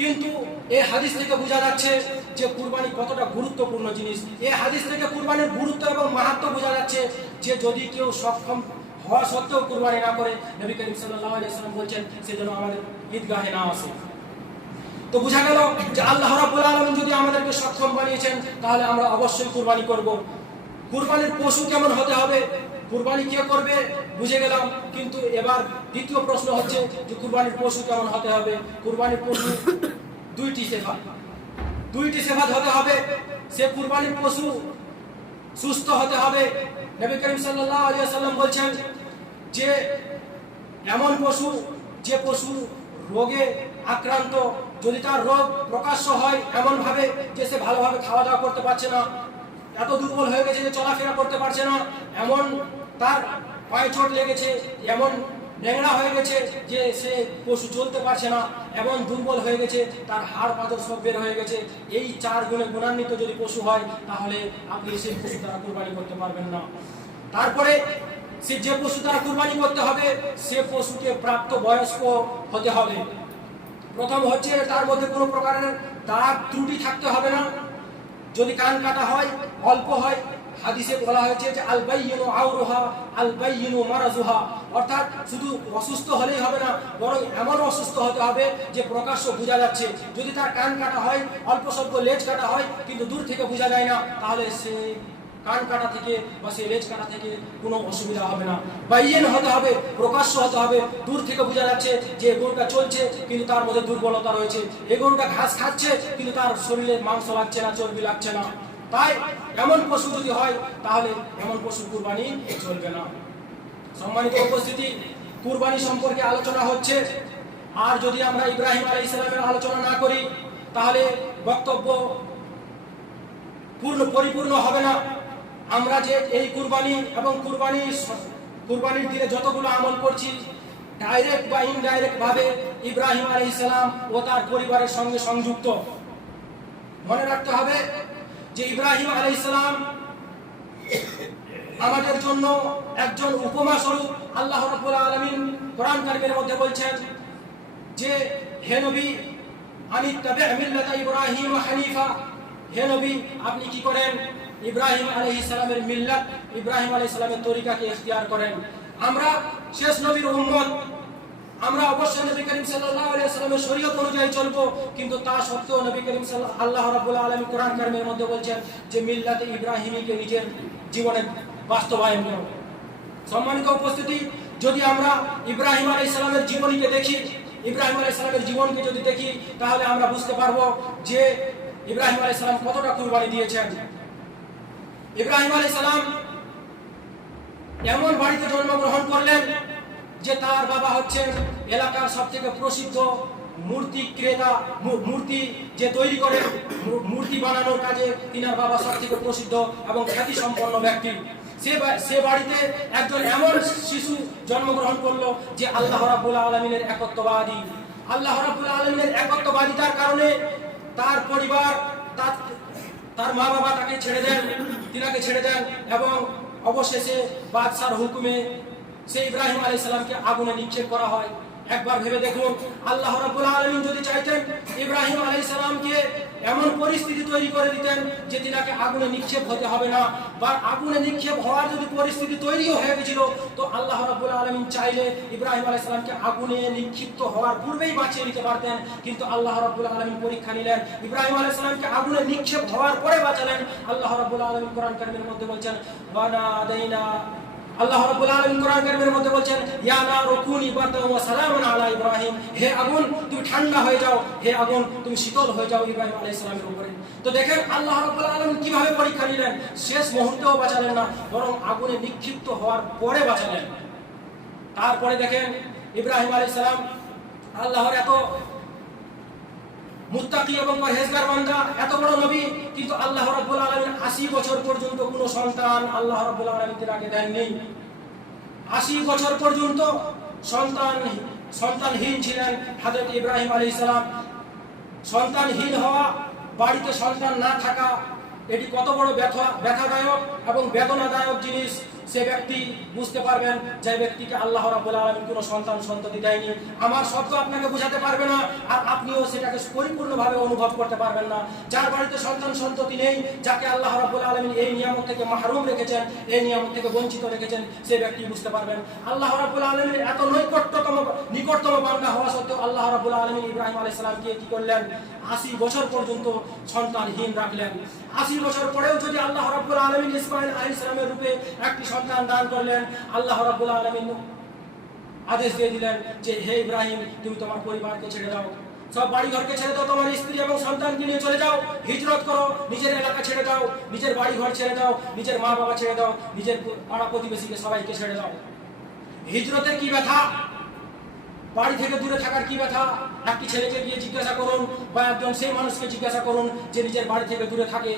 কিন্তু এই হাদিস থেকে বোঝা যাচ্ছে যে কুরবানি কতটা গুরুত্বপূর্ণ জিনিস। এই হাদিস থেকে কুরবানির গুরুত্ব এবং মাহাত্ম্য বোঝা যাচ্ছে যে যদি কেউ সক্ষম হওয়া সত্ত্বেও কুরবানি না করে, নবী করিম সাল্লাল্লাহু আলাইহি ওয়াসাল্লাম বলেছেন সে যেন আমাদের ঈদগাহে না আসে। তো বোঝা গেল যে আল্লাহ রাব্বুল আলামিন যদি আমাদেরকে সক্ষম বানিয়েছেন তাহলে আমরা অবশ্যই কুরবানি করব। কুরবানির পশু কেমন হতে হবে, কুরবানি কে করবে বুঝে গেলাম, কিন্তু এবার দ্বিতীয় প্রশ্ন হচ্ছে যে কুরবানির পশু কেমন হতে হবে। কুরবানির পশু দুইটি সিফাত হতে হবে। সে কুরবানির পশু সুস্থ হতে হবে। নবী করিম সাল্লাল্লাহু আলাইহি ওয়াসাল্লাম বলেছেন যে এমন পশু যে পশু রোগে আক্রান্ত, যদি তার রোগ প্রকাশ্য হয় এমন ভাবে যে সে ভালোভাবে খাওয়া দাওয়া করতে পারছে না, এত দুর্বল হয়ে গেছে যে চলাফেরা করতে পারছে না, এমন তার পায়ে চোট লেগেছে, এমন ন্যাংরা হয়ে গেছে যে সে পশু চলতে পারছে না, এমন দুর্বল হয়ে গেছে তার হাড় পাথর সব বের হয়ে গেছে, এই 4 গুণে গুণান্বিত যদি পশু হয় তাহলে আপনি সেই পশু দ্বারা কুরবানি করতে পারবেন না। তারপরে সে যে পশু দ্বারা কুরবানি করতে হবে সে পশুকে প্রাপ্ত বয়স্ক হতে হবে। প্রথম হচ্ছে তার মধ্যে কোনো প্রকারের দাগ ত্রুটি থাকতে হবে না। যদি কান কাটা হয়, অল্প হয়, হাদিসে বলা হয়েছে যে আল বাইয়িনু আউরুহা আল বাইয়িনু মারাজুহা, অর্থাৎ শুধু অসুস্থ হলেই হবে না, বরং এমন অসুস্থ হতে হবে যে প্রকাশ্য বোঝা যাচ্ছে। যদি তার কান কাটা হয়, অল্প স্বল্প লেজ কাটা হয় কিন্তু দূর থেকে বোঝা যায় না, তাহলে সে কান কাটা থেকে বা সে লেজ কাটা থেকে কোনো অসুবিধা হবে না। বাইয়িন হতে হবে, প্রকাশ্য হতে হবে, দূর থেকে বোঝা যাচ্ছে যে গরুটা চলছে কিন্তু তার মধ্যে দুর্বলতা রয়েছে, এই গরুটা ঘাস খাচ্ছে কিন্তু তার শরীরে মাংস লাগছে না, চর্বি লাগছে না। তাই এমন পশু যদি হয় তাহলে এমন পশু কুরবানি চলবে না। সম্মানিত উপস্থিতি, কুরবানি সম্পর্কে আলোচনা হচ্ছে, আর যদি আমরা ইব্রাহিম আলাইহিস সালামের আলোচনা না করি তাহলে বক্তব্য পরিপূর্ণ হবে না। আমরা যে এই কুরবানি এবং কুরবানির দিনে যতগুলো আমল করছি ডাইরেক্ট বা ইনডাইরেক্ট ভাবে ইব্রাহিম আলাইহিস সালাম ও তার পরিবারের সঙ্গে সংযুক্ত। মনে রাখতে হবে যে ইব্রাহিম আলাইহিস সালাম আমাদের জন্য একজন উপমা স্বরূপ। আল্লাহ রাব্বুল আলামিন কোরআন কারীমের মধ্যে বলছেন যে হে নবী আনিত্তাবি মিল্লাতা ইব্রাহিম হানিফা, হে নবী আপনি কি করেন, ইব্রাহিম আলাইহিস সালামের মিল্লাত, ইব্রাহিম আলাইহিস সালামের তরিকাকে ইখতিয়ার করেন। আমরা শেষ নবীর উম্মত, আমরা অবশ্যই নবী করিম সাল্লাল্লাহু আলাইহি ওয়াসাল্লামের শরীয়ত অনুযায়ী চলবো, কিন্তু তা সত্ত্বেও নবী করিম আল্লাহ রাব্বুল আলামিন কোরআন কারীমের মধ্যে বলছেন যে মিল্লাতে ইব্রাহিমীকে নিজের জীবনে বাস্তবায়ন করো। সম্মানিত উপস্থিতি, যদি আমরা ইব্রাহিম আলাইহিস সালামের জীবনীকে দেখি, ইব্রাহিম আলাইহিস সালামের জীবনকে যদি দেখি, তাহলে আমরা বুঝতে পারবো যে ইব্রাহিম আলাইহিস সালাম কতটা কুরবানি দিয়েছেন। ইব্রাহিম আলাইহিস সালাম এমন বাড়িতে জন্মগ্রহণ করলেন যে তার বাবা হচ্ছেন এলাকার সবথেকে প্রসিদ্ধ মূর্তি ক্রেতা, মূর্তি যে তৈরি করে, মূর্তি বানানোর কাজে তিনার বাবা সবথেকে প্রসিদ্ধ এবং খ্যাতি সম্পন্ন ব্যক্তি। সে বাড়িতে একজন এমন শিশু জন্মগ্রহণ করলো যে আল্লাহ রাব্বুল আলামিনের একত্ববাদী। আল্লাহ রাব্বুল আলামিনের একত্ববাদিতার কারণে তার পরিবার, তার মা বাবা তাকে ছেড়ে দেন, তিনাকে ছেড়ে দেন এবং অবশেষে বাদশার হুকুমে সেই ইব্রাহিম আলাইহিস সালামকে আগুনে নিক্ষেপ করা হয়। একবার ভেবে দেখুন, আল্লাহ রাব্বুল আলামিন যদি চাইতেন ইব্রাহিম আলাইহিস সালামকে এমন পরিস্থিতি তৈরি করে দিতেন যে তিনাকে আগুনে নিক্ষেপ হতে হবে না, বা আগুনে নিক্ষেপ হওয়ার যদি পরিস্থিতি তৈরিও হয়ে গেছিল, তো আল্লাহ রাব্বুল আলামিন চাইলে ইব্রাহিম আলাইহিস সালামকে আগুনে নিক্ষিপ্ত হওয়ার পূর্বেই বাঁচিয়ে নিতে পারতেন। কিন্তু আল্লাহ রাব্বুল আলামিন পরীক্ষা নিলেন, ইব্রাহিম আলাইহিস সালামকে আগুনে নিক্ষেপ হওয়ার পরে বাঁচালেন। আল্লাহ রাব্বুল আলামিন কোরআন কারীমের মধ্যে বলছেন, ওয়ানাদাইনা, আল্লাহ রাব্বুল আলামিন কোরআন কারীমের মধ্যে বলছেন, ইয়া নারু কুনি বারদান ওয়া সালামান আলা ইব্রাহিম, হে আগুন তুমি ঠান্ডা হয়ে যাও, হে আগুন তুমি শীতল হয়ে যাও ইব্রাহিম আলাইহিস সালামের উপরে। তো দেখেন আল্লাহ রাব্বুল আলামিন কিভাবে পরীক্ষা নিলেন, শেষ মুহূর্তেও বাঁচালেন না, বরং আগুনে নিক্ষিপ্ত হওয়ার পরে বাঁচালেন। তারপরে দেখেন ইব্রাহিম আলাইহিস সালাম আল্লাহর এত মুত্তাকি এবং পরহেজগার বান্দা, এত বড় নবী, কিন্তু আল্লাহ রাব্বুল আলামিন 80 বছর পর্যন্ত কোনো সন্তান আল্লাহ রাব্বুল আলামিন তাকে দেননি। 80 বছর পর্যন্ত সন্তানহীন ছিলেন হযরত ইব্রাহিম আলাইহিস সালাম। সন্তানহীন হওয়া, বাড়িতে সন্তান না থাকা, এটি কত বড় ব্যথাদায়ক এবং বেদনাদায়ক জিনিস সে ব্যক্তি বুঝতে পারবেন, যে ব্যক্তিকে আল্লাহ রাব্বুল আলামিন কোনো সন্ততি দেয়নি। আমার শব্দ আপনাকে বোঝাতে পারবে না, আর আপনিও সেটাকে পরিপূর্ণভাবে অনুভব করতে পারবেন না। যার বাড়িতে সন্ততি নেই, যাকে আল্লাহ রাব্বুল আলামিন এই নিয়ামত থেকে মাহরুম রেখেছেন, এই নিয়ামত থেকে বঞ্চিত রেখেছেন, সে ব্যক্তি বুঝতে পারবেন। আল্লাহ রাব্বুল আলামিনের এত নিকটতম বান্দা হওয়া সত্ত্বেও আল্লাহ রাব্বুল আলামিন ইব্রাহিম আলাইহিস সালামকে কি করলেন, 80 বছর পর্যন্ত সন্তানহীন রাখলেন। 80 বছর পরেও যদি আল্লাহ রাব্বুল আলামিন ইসমাঈল আলাইহিস সালামের রূপে একটি সন্তান দান করলেন, আল্লাহ রাব্বুল আলামিন আদেশ দিয়ে দিলেন যে হে ইব্রাহিম, তুমি তোমার পরিবারকে ছেড়ে দাও, সব বাড়ি ঘরকে ছেড়ে দাও, তোমার স্ত্রী এবং সন্তানকে নিয়ে চলে যাও, হিজরত করো, নিজের এলাকা ছেড়ে দাও, নিজের বাড়ি ঘর ছেড়ে দাও, নিজের মা বাবা ছেড়ে দাও, নিজের পাড়া প্রতিবেশীকে সবাইকে ছেড়ে দাও। হিজরতের কি ব্যথা, বাড়ি থেকে দূরে থাকার কি ব্যথা, একটি ছেলেকে গিয়ে জিজ্ঞাসা করুন, বা একজন সেই মানুষকে জিজ্ঞাসা করুন যে নিজের বাড়ি থেকে দূরে থাকে,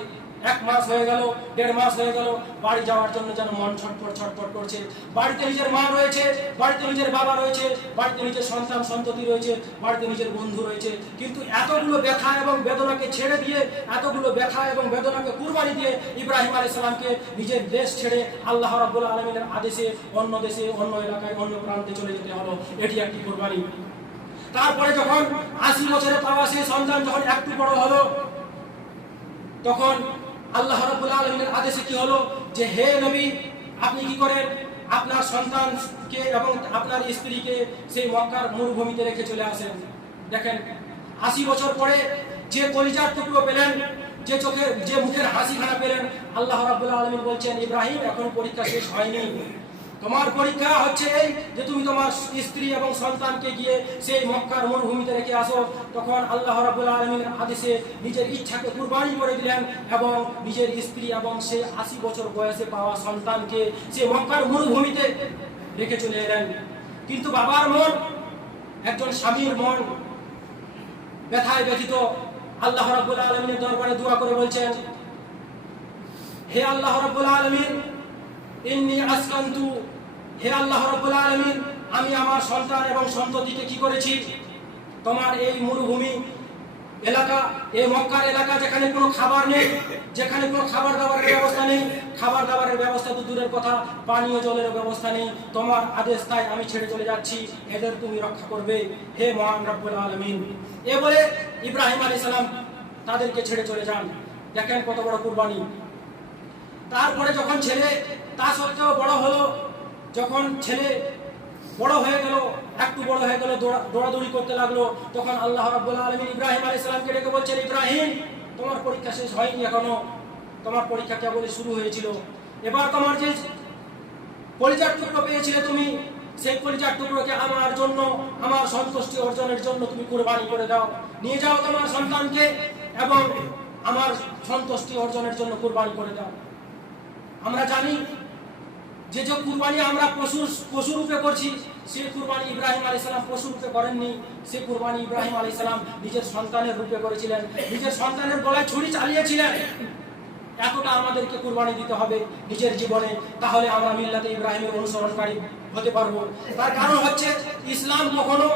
1 মাস হয়ে গেল, 1.5 মাস হয়ে গেল, বাড়ি যাওয়ার জন্য যেন মন ছটফট করছে। বাড়িতে নিজের মা রয়েছে, বাড়িতে নিজের বাবা রয়েছে, বাড়িতে নিজের সন্ততি রয়েছে, বাড়িতে নিজের বন্ধু রয়েছে, কিন্তু এতগুলো ব্যথা এবং বেদনাকে ছেড়ে দিয়ে, এতগুলো ব্যথা এবং বেদনাকে কুরবানি দিয়ে ইব্রাহিম আলাইহিস সালামকে নিজের দেশ ছেড়ে আল্লাহ রাব্বুল আলামিনের আদেশে অন্য দেশে, অন্য এলাকায়, অন্য প্রান্তে চলে যেতে হলো। এটি একটি কুরবানি। তারপরে যখন 80 বছরের প্রবাসী সন্তান যখন একটু বড় হলো, তখন আল্লাহ রাব্বুল আলামিনের আদেশে কি হলো, যে হে নবী, আপনি কি করেন, আপনার সন্তানকে এবং আপনার স্ত্রীকে সেই মক্কার মরুভূমিতে রেখে চলে আসেন। দেখেন 80 বছর পরে যে কলিজার টুকরো পেলেন, যে মুখের হাসিখানা পেলেন, আল্লাহ রাব্বুল আলামিন বলছেন, ইব্রাহিম, এখন পরীক্ষা শেষ হয়নি, তোমার পরীক্ষা হচ্ছে এই যে তুমি তোমার স্ত্রী এবং সন্তানকে গিয়ে সেই মক্কার মরুভূমিতে রেখে আসো। তখন আল্লাহ রাব্বুল আলামিনের আদেশে নিজের ইচ্ছাকে কুরবানি করে দিলেন এবং নিজের স্ত্রী এবং সেই 80 বছর বয়সে পাওয়া সন্তানকে সেই মক্কার মরুভূমিতে রেখে চলে এলেন। কিন্তু বাবার মন, একজন স্বামীর মন ব্যথায় ব্যথিত। আল্লাহ রাব্বুল আলামিনের দরবারে দোয়া করে বলছেন, হে আল্লাহ রাব্বুল আলামিন, ইন্নী আসকান্তু, হে আল্লাহ রাব্বুল আলামিন, আমি আমার সন্তান এবং সন্ততিকে কি করেছি, তোমার এই মরুভূমি এলাকা, এই মক্কার এলাকা, যেখানে কোনো খাবার নেই, যেখানে কোনো খাবার দাবারের ব্যবস্থা নেই, খাবার দাবারের ব্যবস্থা তো দূরের কথা, পানীয় জলের ব্যবস্থা নেই, তোমার আদেশ তাই আমি ছেড়ে চলে যাচ্ছি, এদের তুমি রক্ষা করবে হে মহান রব্বুল আলামিন। এ বলে ইব্রাহিম আলাইহিস সালাম তাদেরকে ছেড়ে চলে যান। দেখেন কত বড় কুরবানি। তারপরে যখন ছেলে তা সত্ত্বেও বড় হলো, যখন ছেলে বড় হয়ে গেল, একটু বড় হয়ে গেল, দৌড়াদৌড়ি করতে লাগলো, তখন আল্লাহ রাব্বুল আলামিন ইব্রাহিম আলাইহিস সালামকে ডেকে বলছেন, ইব্রাহিম, তোমার পরীক্ষা শেষ হয়নি এখনো, তোমার পরীক্ষা কেবল শুরু হয়েছিল। এবার তোমার যে কলিজার টুকরো পেয়েছিলে তুমি, সেই কলিজার টুকরোকে আমার জন্য, আমার সন্তুষ্টি অর্জনের জন্য তুমি কুরবানি করে দাও। নিয়ে যাও তোমার সন্তানকে এবং আমার সন্তুষ্টি অর্জনের জন্য কুরবানি করে দাও। আমরা জানি যে যে কুরবানি আমরা পশু রূপে করছি, সেই কুরবানি ইব্রাহিম আলাইহিস সালাম পশু রূপে করেননি। সেই কুরবানি ইব্রাহিম আলাইহিস সালাম নিজের সন্তানের রূপে করেছিলেন, নিজের সন্তানের গলায় ছুরি চালিয়েছিলেন। এতটা আমাদেরকে কুরবানি দিতে হবে নিজের জীবনে, তাহলে আমরা মিল্লাতে ইব্রাহিমের অনুসরণকারী হতে পারবো। তার কারণ হচ্ছে ইসলাম কখনো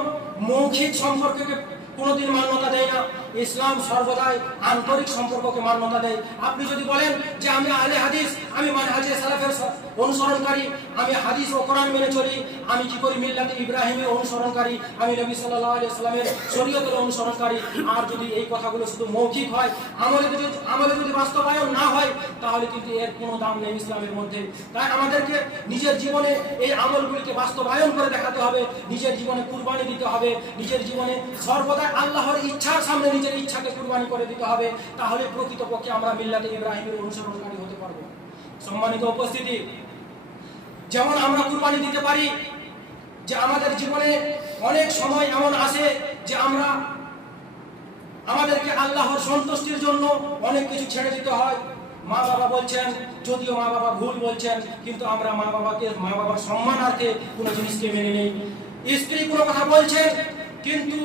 মৌখিক সম্পর্ককে কোনোদিন মান্যতা দেয় না। ইসলাম সর্বদাই আন্তরিক সম্পর্ককে মান্যতা দেয়। আপনি যদি বলেন যে আমি আহলে হাদিস, আমি মানহাজে সালাফের অনুসরণকারী, আমি হাদিস ও কোরআন মেনে চলি, আমি কি করি মিল্লাতে ইব্রাহিমের অনুসরণকারী, আমি নবী সাল্লাল্লাহু আলাইহি সাল্লামের শরীয়তের অনুসরণকারী, আর যদি এই কথাগুলো শুধু মৌখিক হয়, আমলে যদি বাস্তবায়ন না হয়, তাহলে কিন্তু এর কোনো দাম নেই ইসলামের মধ্যে। তাই আমাদেরকে নিজের জীবনে এই আমলগুলিকে বাস্তবায়ন করে দেখাতে হবে, নিজের জীবনে কুরবানি দিতে হবে, নিজের জীবনে সর্বদা আল্লাহর ইচ্ছার সামনে নিজের ইচ্ছাকে কুরবানি করে দিতে হবে। তাহলে প্রকৃতপক্ষে আমরা মিল্লাতে ইব্রাহিমের অনুসরণকারী হতে পারবো। সম্মানিত উপস্থিতি, যেমন আমরা কুরবানি দিতে পারি, যে আমাদের জীবনে অনেক সময় এমন আসে যে আমাদেরকে আল্লাহর সন্তুষ্টির জন্য অনেক কিছু ছেড়ে দিতে হয়। মা বাবা বলছেন, যদিও মা বাবা ভুল বলছেন, কিন্তু আমরা মা বাবার সম্মানার্থে কোনো জিনিসকে মেনে নেই। স্ত্রী কোনো কথা বলছেন কিন্তু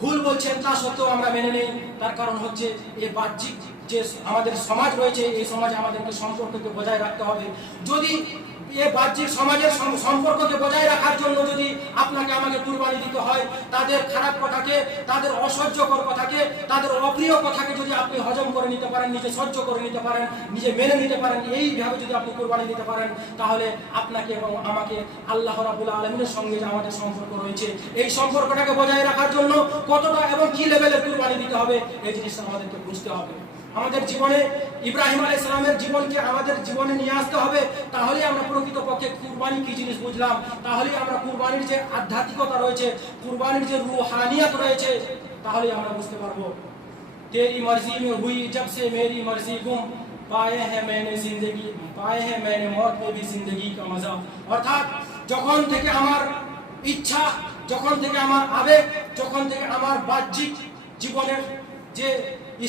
ভুল বলছেন, তা সত্ত্বেও আমরা মেনে নেই। তার কারণ হচ্ছে এই বাহ্যিক যে আমাদের সমাজ রয়েছে, এই সমাজে আমাদেরকে সম্পর্ককে বজায় রাখতে হবে। যদি এই বাহ্যিক সমাজের সম্পর্ককে বজায় রাখার জন্য যদি আপনাকে আমাকে কুরবানি দিতে হয়, তাদের খারাপ কথাকে, তাদের অসহ্যকর কথাকে, তাদের অপ্রিয় কথাকে যদি আপনি হজম করে নিতে পারেন, নিজে সহ্য করে নিতে পারেন, নিজে মেনে নিতে পারেন, এইভাবে যদি আপনি কুরবানি দিতে পারেন, তাহলে আপনাকে এবং আমাকে আল্লাহ রাব্বুল আলামিনের সঙ্গে যে আমাদের সম্পর্ক রয়েছে, এই সম্পর্কটাকে বজায় রাখার জন্য কতটা এবং কি লেভেলে কুরবানি দিতে হবে, এই জিনিসটা আমাদেরকে বুঝতে হবে। আমাদের জীবনে ইব্রাহিম আলাইহিস সালামের জীবনকে আমাদের জীবনে নিয়ে আসতে হবে। তাহলে আমরা প্রকৃতপক্ষে কুরবানি কি জিনিস বুঝলাম, তাহলে আমরা কুরবানির যে আধ্যাত্মিকতা রয়েছে, কুরবানির যে রূহানিয়ত রয়েছে, তাহলে আমরা বুঝতে পারবো। তেরি মর্জি মে হুই জব সে মেরি মর্জি গুম পায়ে হ্যাঁ मैंने मौत में भी जिंदगी का मजा। অর্থাৎ যখন থেকে আমার ইচ্ছা, যখন থেকে আমার আবেগ, যখন থেকে আমার বাহ্যিক জীবনের যে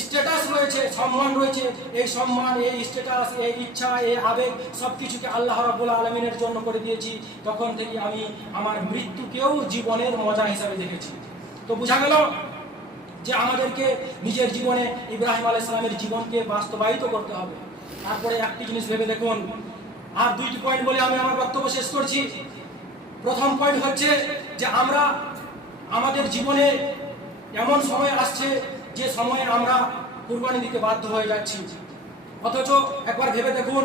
স্ট্যাটাস রয়েছে, সম্মান রয়েছে, এই সম্মান, এই স্ট্যাটাস, এই ইচ্ছা, এই আবেগ সবকিছুকে আল্লাহ রাব্বুল আলামিনের জন্য করে দিয়েছি, তখন থেকে আমি আমার মৃত্যুকেও জীবনের মজা হিসাবে দেখেছি। তো বোঝা গেল যে আমাদেরকে নিজের জীবনে ইব্রাহিম আলাইহিস সালামের জীবনকে বাস্তবায়িত করতে হবে। তারপরে একটি জিনিস ভেবে দেখুন, আর দুইটি পয়েন্ট বলে আমি আমার বক্তব্য শেষ করছি। প্রথম পয়েন্ট হচ্ছে যে আমরা আমাদের জীবনে এমন সময় আসছে যে সময়ে আমরা কুরবানি দিতে বাধ্য হয়ে যাচ্ছি, অথচ একবার ভেবে দেখুন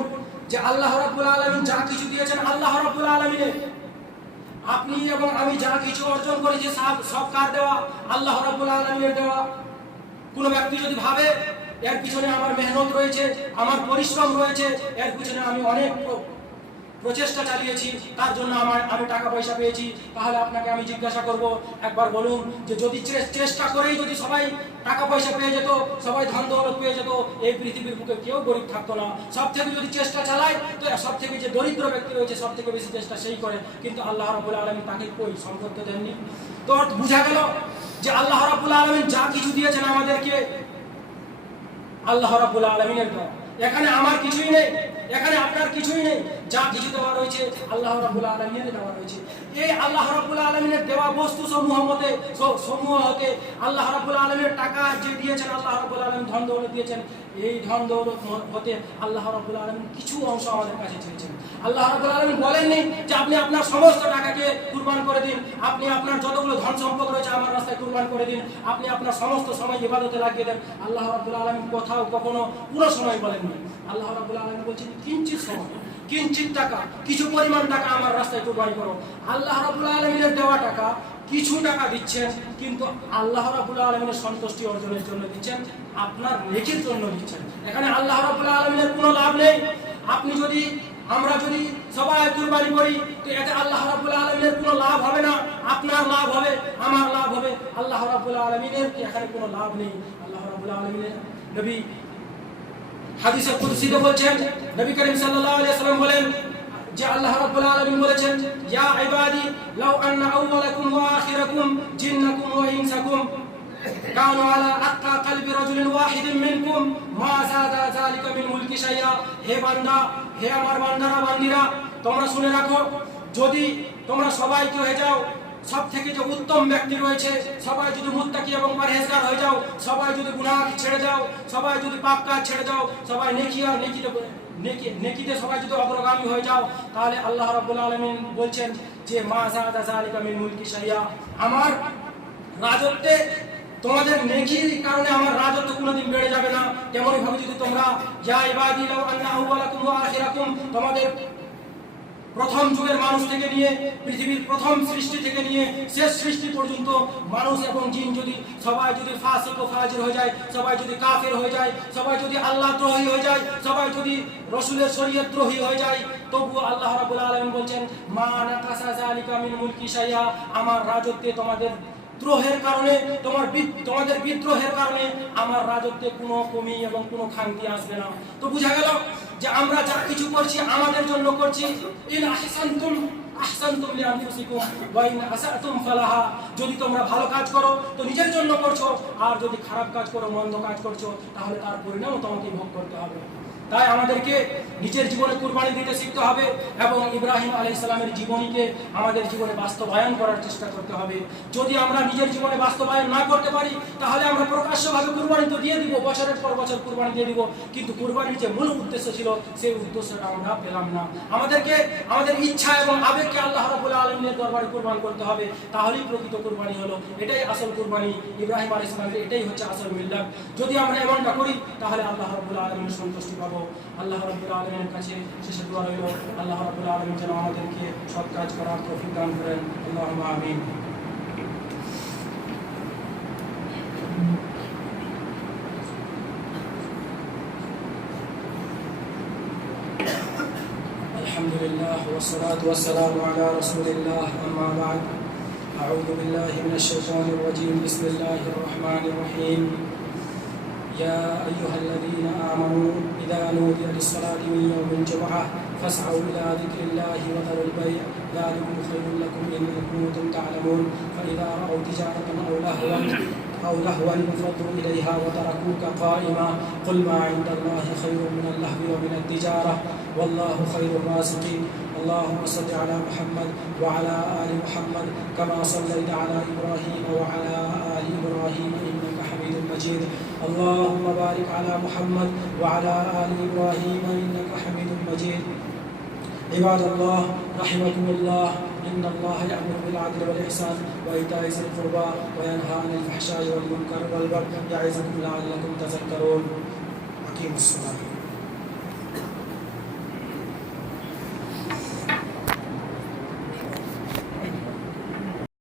যে আল্লাহ রাব্বুল আলামিন যা কিছু দিয়েছেন, আল্লাহ রাব্বুল আলামিনের, আপনি এবং আমি যা কিছু অর্জন করেছি সব কার দেওয়া? আল্লাহ রাব্বুল আলামিনের দেওয়া। কোনো ব্যক্তি যদি ভাবে এর পিছনে আমার মেহনত রয়েছে, আমার পরিশ্রম রয়েছে, এর পিছনে আমি অনেক প্রচেষ্টা চালিয়েছি, তার জন্য আমি টাকা পয়সা পেয়েছি, তাহলে আপনাকে আমি জিজ্ঞাসা করব, একবার বলুন যে যদি চেষ্টা করেই যদি সবাই টাকা পয়সা পেয়ে যেত, সবাই ধন দৌলত পেয়ে যেত, এই পৃথিবীর বুকে কেউ গরিব থাকতো না। সব থেকে যদি চেষ্টা চালায়, তো সব থেকে যে দরিদ্র ব্যক্তি রয়েছে সব থেকে বেশি চেষ্টা সেই করে, কিন্তু আল্লাহ রাব্বুল আলামিন তাকে কই সম্পদ দেননি। তো বোঝা গেল যে আল্লাহ রাব্বুল আলামিন যা কিছু দিয়েছেন আমাদেরকে, আল্লাহ রাব্বুল আলামিনের দেওয়া। এখানে আমার কিছুই নেই, এখানে আপনার কিছুই নেই, যা কিছু দেওয়া রয়েছে আল্লাহ রাব্বুল আলামিনের দেওয়া রয়েছে। এই আল্লাহ রাব্বুল আলামিনের দেওয়া বস্তু সমূহ হতে আল্লাহ রাব্বুল আলামিনের টাকা যে দিয়েছেন, আল্লাহ রাব্বুল আলামিন ধন দৌলত দিয়েছেন, এই ধন দৌলত হতে আল্লাহ রাব্বুল আলামিন কিছু অংশ আমাদের কাছে চেয়েছেন। আল্লাহ রাব্বুল আলামিন বলেননি যে আপনি আপনার সমস্ত টাকাকে কুরবান করে দিন, আপনি আপনার যতগুলো ধন সম্পদ রয়েছে আমার রাস্তায় কুরবান করে দিন, আপনি আপনার সমস্ত সময় ইবাদতে লাগিয়ে দেন। আল্লাহ রাব্বুল আলামিন কোথাও কখনো পুরো সময় বলেননি। আল্লাহ রাব্বুল আলামিন বলছেন কিঞ্চিত সময়, কিঞ্চিত টাকা, কিছু পরিমাণ টাকা আমার রাস্তায় কুরবানি করো। আল্লাহ রাব্বুল আলামিনের দেওয়া টাকা, কিছু টাকা দিচ্ছেন, কিন্তু আল্লাহ রাব্বুল আলামিনের সন্তুষ্টি অর্জনের জন্য দিচ্ছেন, আপনার নেকির জন্য দিচ্ছেন। এখানে আল্লাহ রাব্বুল আলামিনের কোনো লাভ নেই। আমরা যদি সবাই কুরবানি করি, তো এতে আল্লাহ রাব্বুল আলামিনের কোনো লাভ হবে না, আপনার লাভ হবে, আমার লাভ হবে, আল্লাহ রাব্বুল আলামিনের এখানে কোনো লাভ নেই। আল্লাহ রাব্বুল আলামিনের নবী হাদিসে কুদসিতে বলছেন, নবী করিম সাল্লাল্লাহু আলাইহি ওয়াসাল্লাম বলেন, যে আল্লাহ রাব্বুল আলামিন বলেছেন, ইয়া ইবাদি লাউ আন্না আউওয়ালাকুম ওয়া আখিরাকুম জিন্নাকুম ওয়া ইনসাকুম কানু আলা আত্কা কলবি রাজুলিন ওয়াহিদিন মিনকুম মা যাদা যালিকা মিন মুলকি শাইআ। হে বান্দা, হে আমার বান্দারা বান্দিরা, তোমরা শুনে রাখো, যদি তোমরা সবাই কি হয়ে যাও, সব থেকে যে উত্তম ব্যক্তি রয়েছে, সবাই যদি মুত্তাকি এবং পরহেজগার হয়ে যাও, সবাই যদি গুনাহ ছেড়ে যাও, সবাই যদি পাপ কাজ ছেড়ে যাও, সবাই নেকি আর নেকিতে সবাই যদি অগ্রগামী হয়ে যাও, তাহলে আল্লাহ রাব্বুল আলামিন বলছেন যে মা যাদা যালিকা মিন মুলকি শাইআ, আমার রাজত্বে তোমাদের নেকির কারণে আমার রাজত্ব কোনোদিন বেড়ে যাবে না। তেমনই ভাবে যদি তোমরা ইয়া ইবাদি লাউ আন্না আউওয়ালাকুম ওয়া আখিরাকুম, তোমাদের প্রথম যুগের মানুষ থেকে নিয়ে পৃথিবীর প্রথম সৃষ্টি থেকে নিয়ে শেষ সৃষ্টি পর্যন্ত মানুষ এবং জিন যদি সবাই যদি ফাসিক ও ফাজির হয়ে যায়, সবাই যদি কাফের হয়ে যায়, সবাই যদি আল্লাহ দ্রোহী হয়ে যায়, সবাই যদি রাসূলের শরীয়ত দ্রোহী হয়ে যায়, তবুও আল্লাহ রাব্বুল আলামিন বলছেন মা নাকাসা যালিকা মিন মুলকি শাইআ, আমার রাজত্বে তোমাদের দ্রোহের কারণে, তোমাদের বিদ্রোহের কারণে আমার রাজত্বে কোনো কমি এবং কোনো খামতি আসবে না। তো বোঝা গেল যে আমরা যা কিছু করছি আমাদের জন্য করছি। ইন আহসানতুম আহসানতুম লিআনফুসিকুম ওয়া ইন আসাতুম ফালাহা, যদি তোমরা ভালো কাজ করো তো নিজের জন্য করছো, আর যদি খারাপ কাজ করো, মন্দ কাজ করছো, তাহলে তার পরিণামও তোমাকে ভোগ করতে হবে। তাই আমাদেরকে নিজের জীবনে কুরবানি দিতে শিখতে হবে এবং ইব্রাহিম আলাইহিস সালামের জীবনীকে আমাদের জীবনে বাস্তবায়ন করার চেষ্টা করতে হবে। যদি আমরা নিজের জীবনে বাস্তবায়ন না করতে পারি, তাহলে আমরা প্রকাশ্যভাবে কুরবানি তো দিয়ে দিব, বছরের পর বছর কুরবানি দিয়ে দিব, কিন্তু কুরবানির যে মূল উদ্দেশ্য ছিল সেই উদ্দেশ্যটা আমরা পেলাম না। আমাদেরকে আমাদের ইচ্ছা এবং আবেগকে আল্লাহ রাব্বুল আলামিনের দরবারে কুরবান করতে হবে, তাহলেই প্রকৃত কুরবানি হলো। এটাই আসল কুরবানি, ইব্রাহিম আলাইহিস সালামের এটাই হচ্ছে আসল মিল্লাত। যদি আমরা এমনটা করি তাহলে আল্লাহ রাব্বুল আলামিনের সন্তুষ্টি পাবো। আল্লাহ রাব্বুল আলামিনের কাছে শেষে দোয়া রইল, আল্লাহ রাব্বুল আলামিন যেন আমাদেরকে সৎ কাজ করার তৌফিক দান করেন। আল্লাহুম্মা আমিন। আলহামদুলিল্লাহ ওয়াসসালাতু ওয়াসসালামু আলা রাসূলিল্লাহ, আম্মা বা'দ। আউযু বিল্লাহি মিনাশ শাইতানির রাজীম। বিসমিল্লাহির রাহমানির রহিম। يا أيها الذين آمنوا إذا نودي للصلاة من يوم الجمعة فاسعوا إلى ذكر الله وذروا البيع ذلكم خير لكم إن كنتم تعلمون فإذا رأوا تجارة أو لهوا انفضوا إليها وتركوك قائما قل ما عند الله خير من اللهو ومن التجارة والله خير الرازقين اللهم صل على محمد وعلى آل محمد كما صليت على إبراهيم وعلى آل إبراهيم إنك حميد مجيد اللهم بارك على محمد وعلى آل إبراهيم إنك حميد مجيد عباد الله رحمكم الله إن الله يأمر بالعدل والإحسان وإيتاء ذي القربى وينهى عن الفحشاء والمنكر والبغي يعظكم لعلكم تذكرون أقيموا الصلاة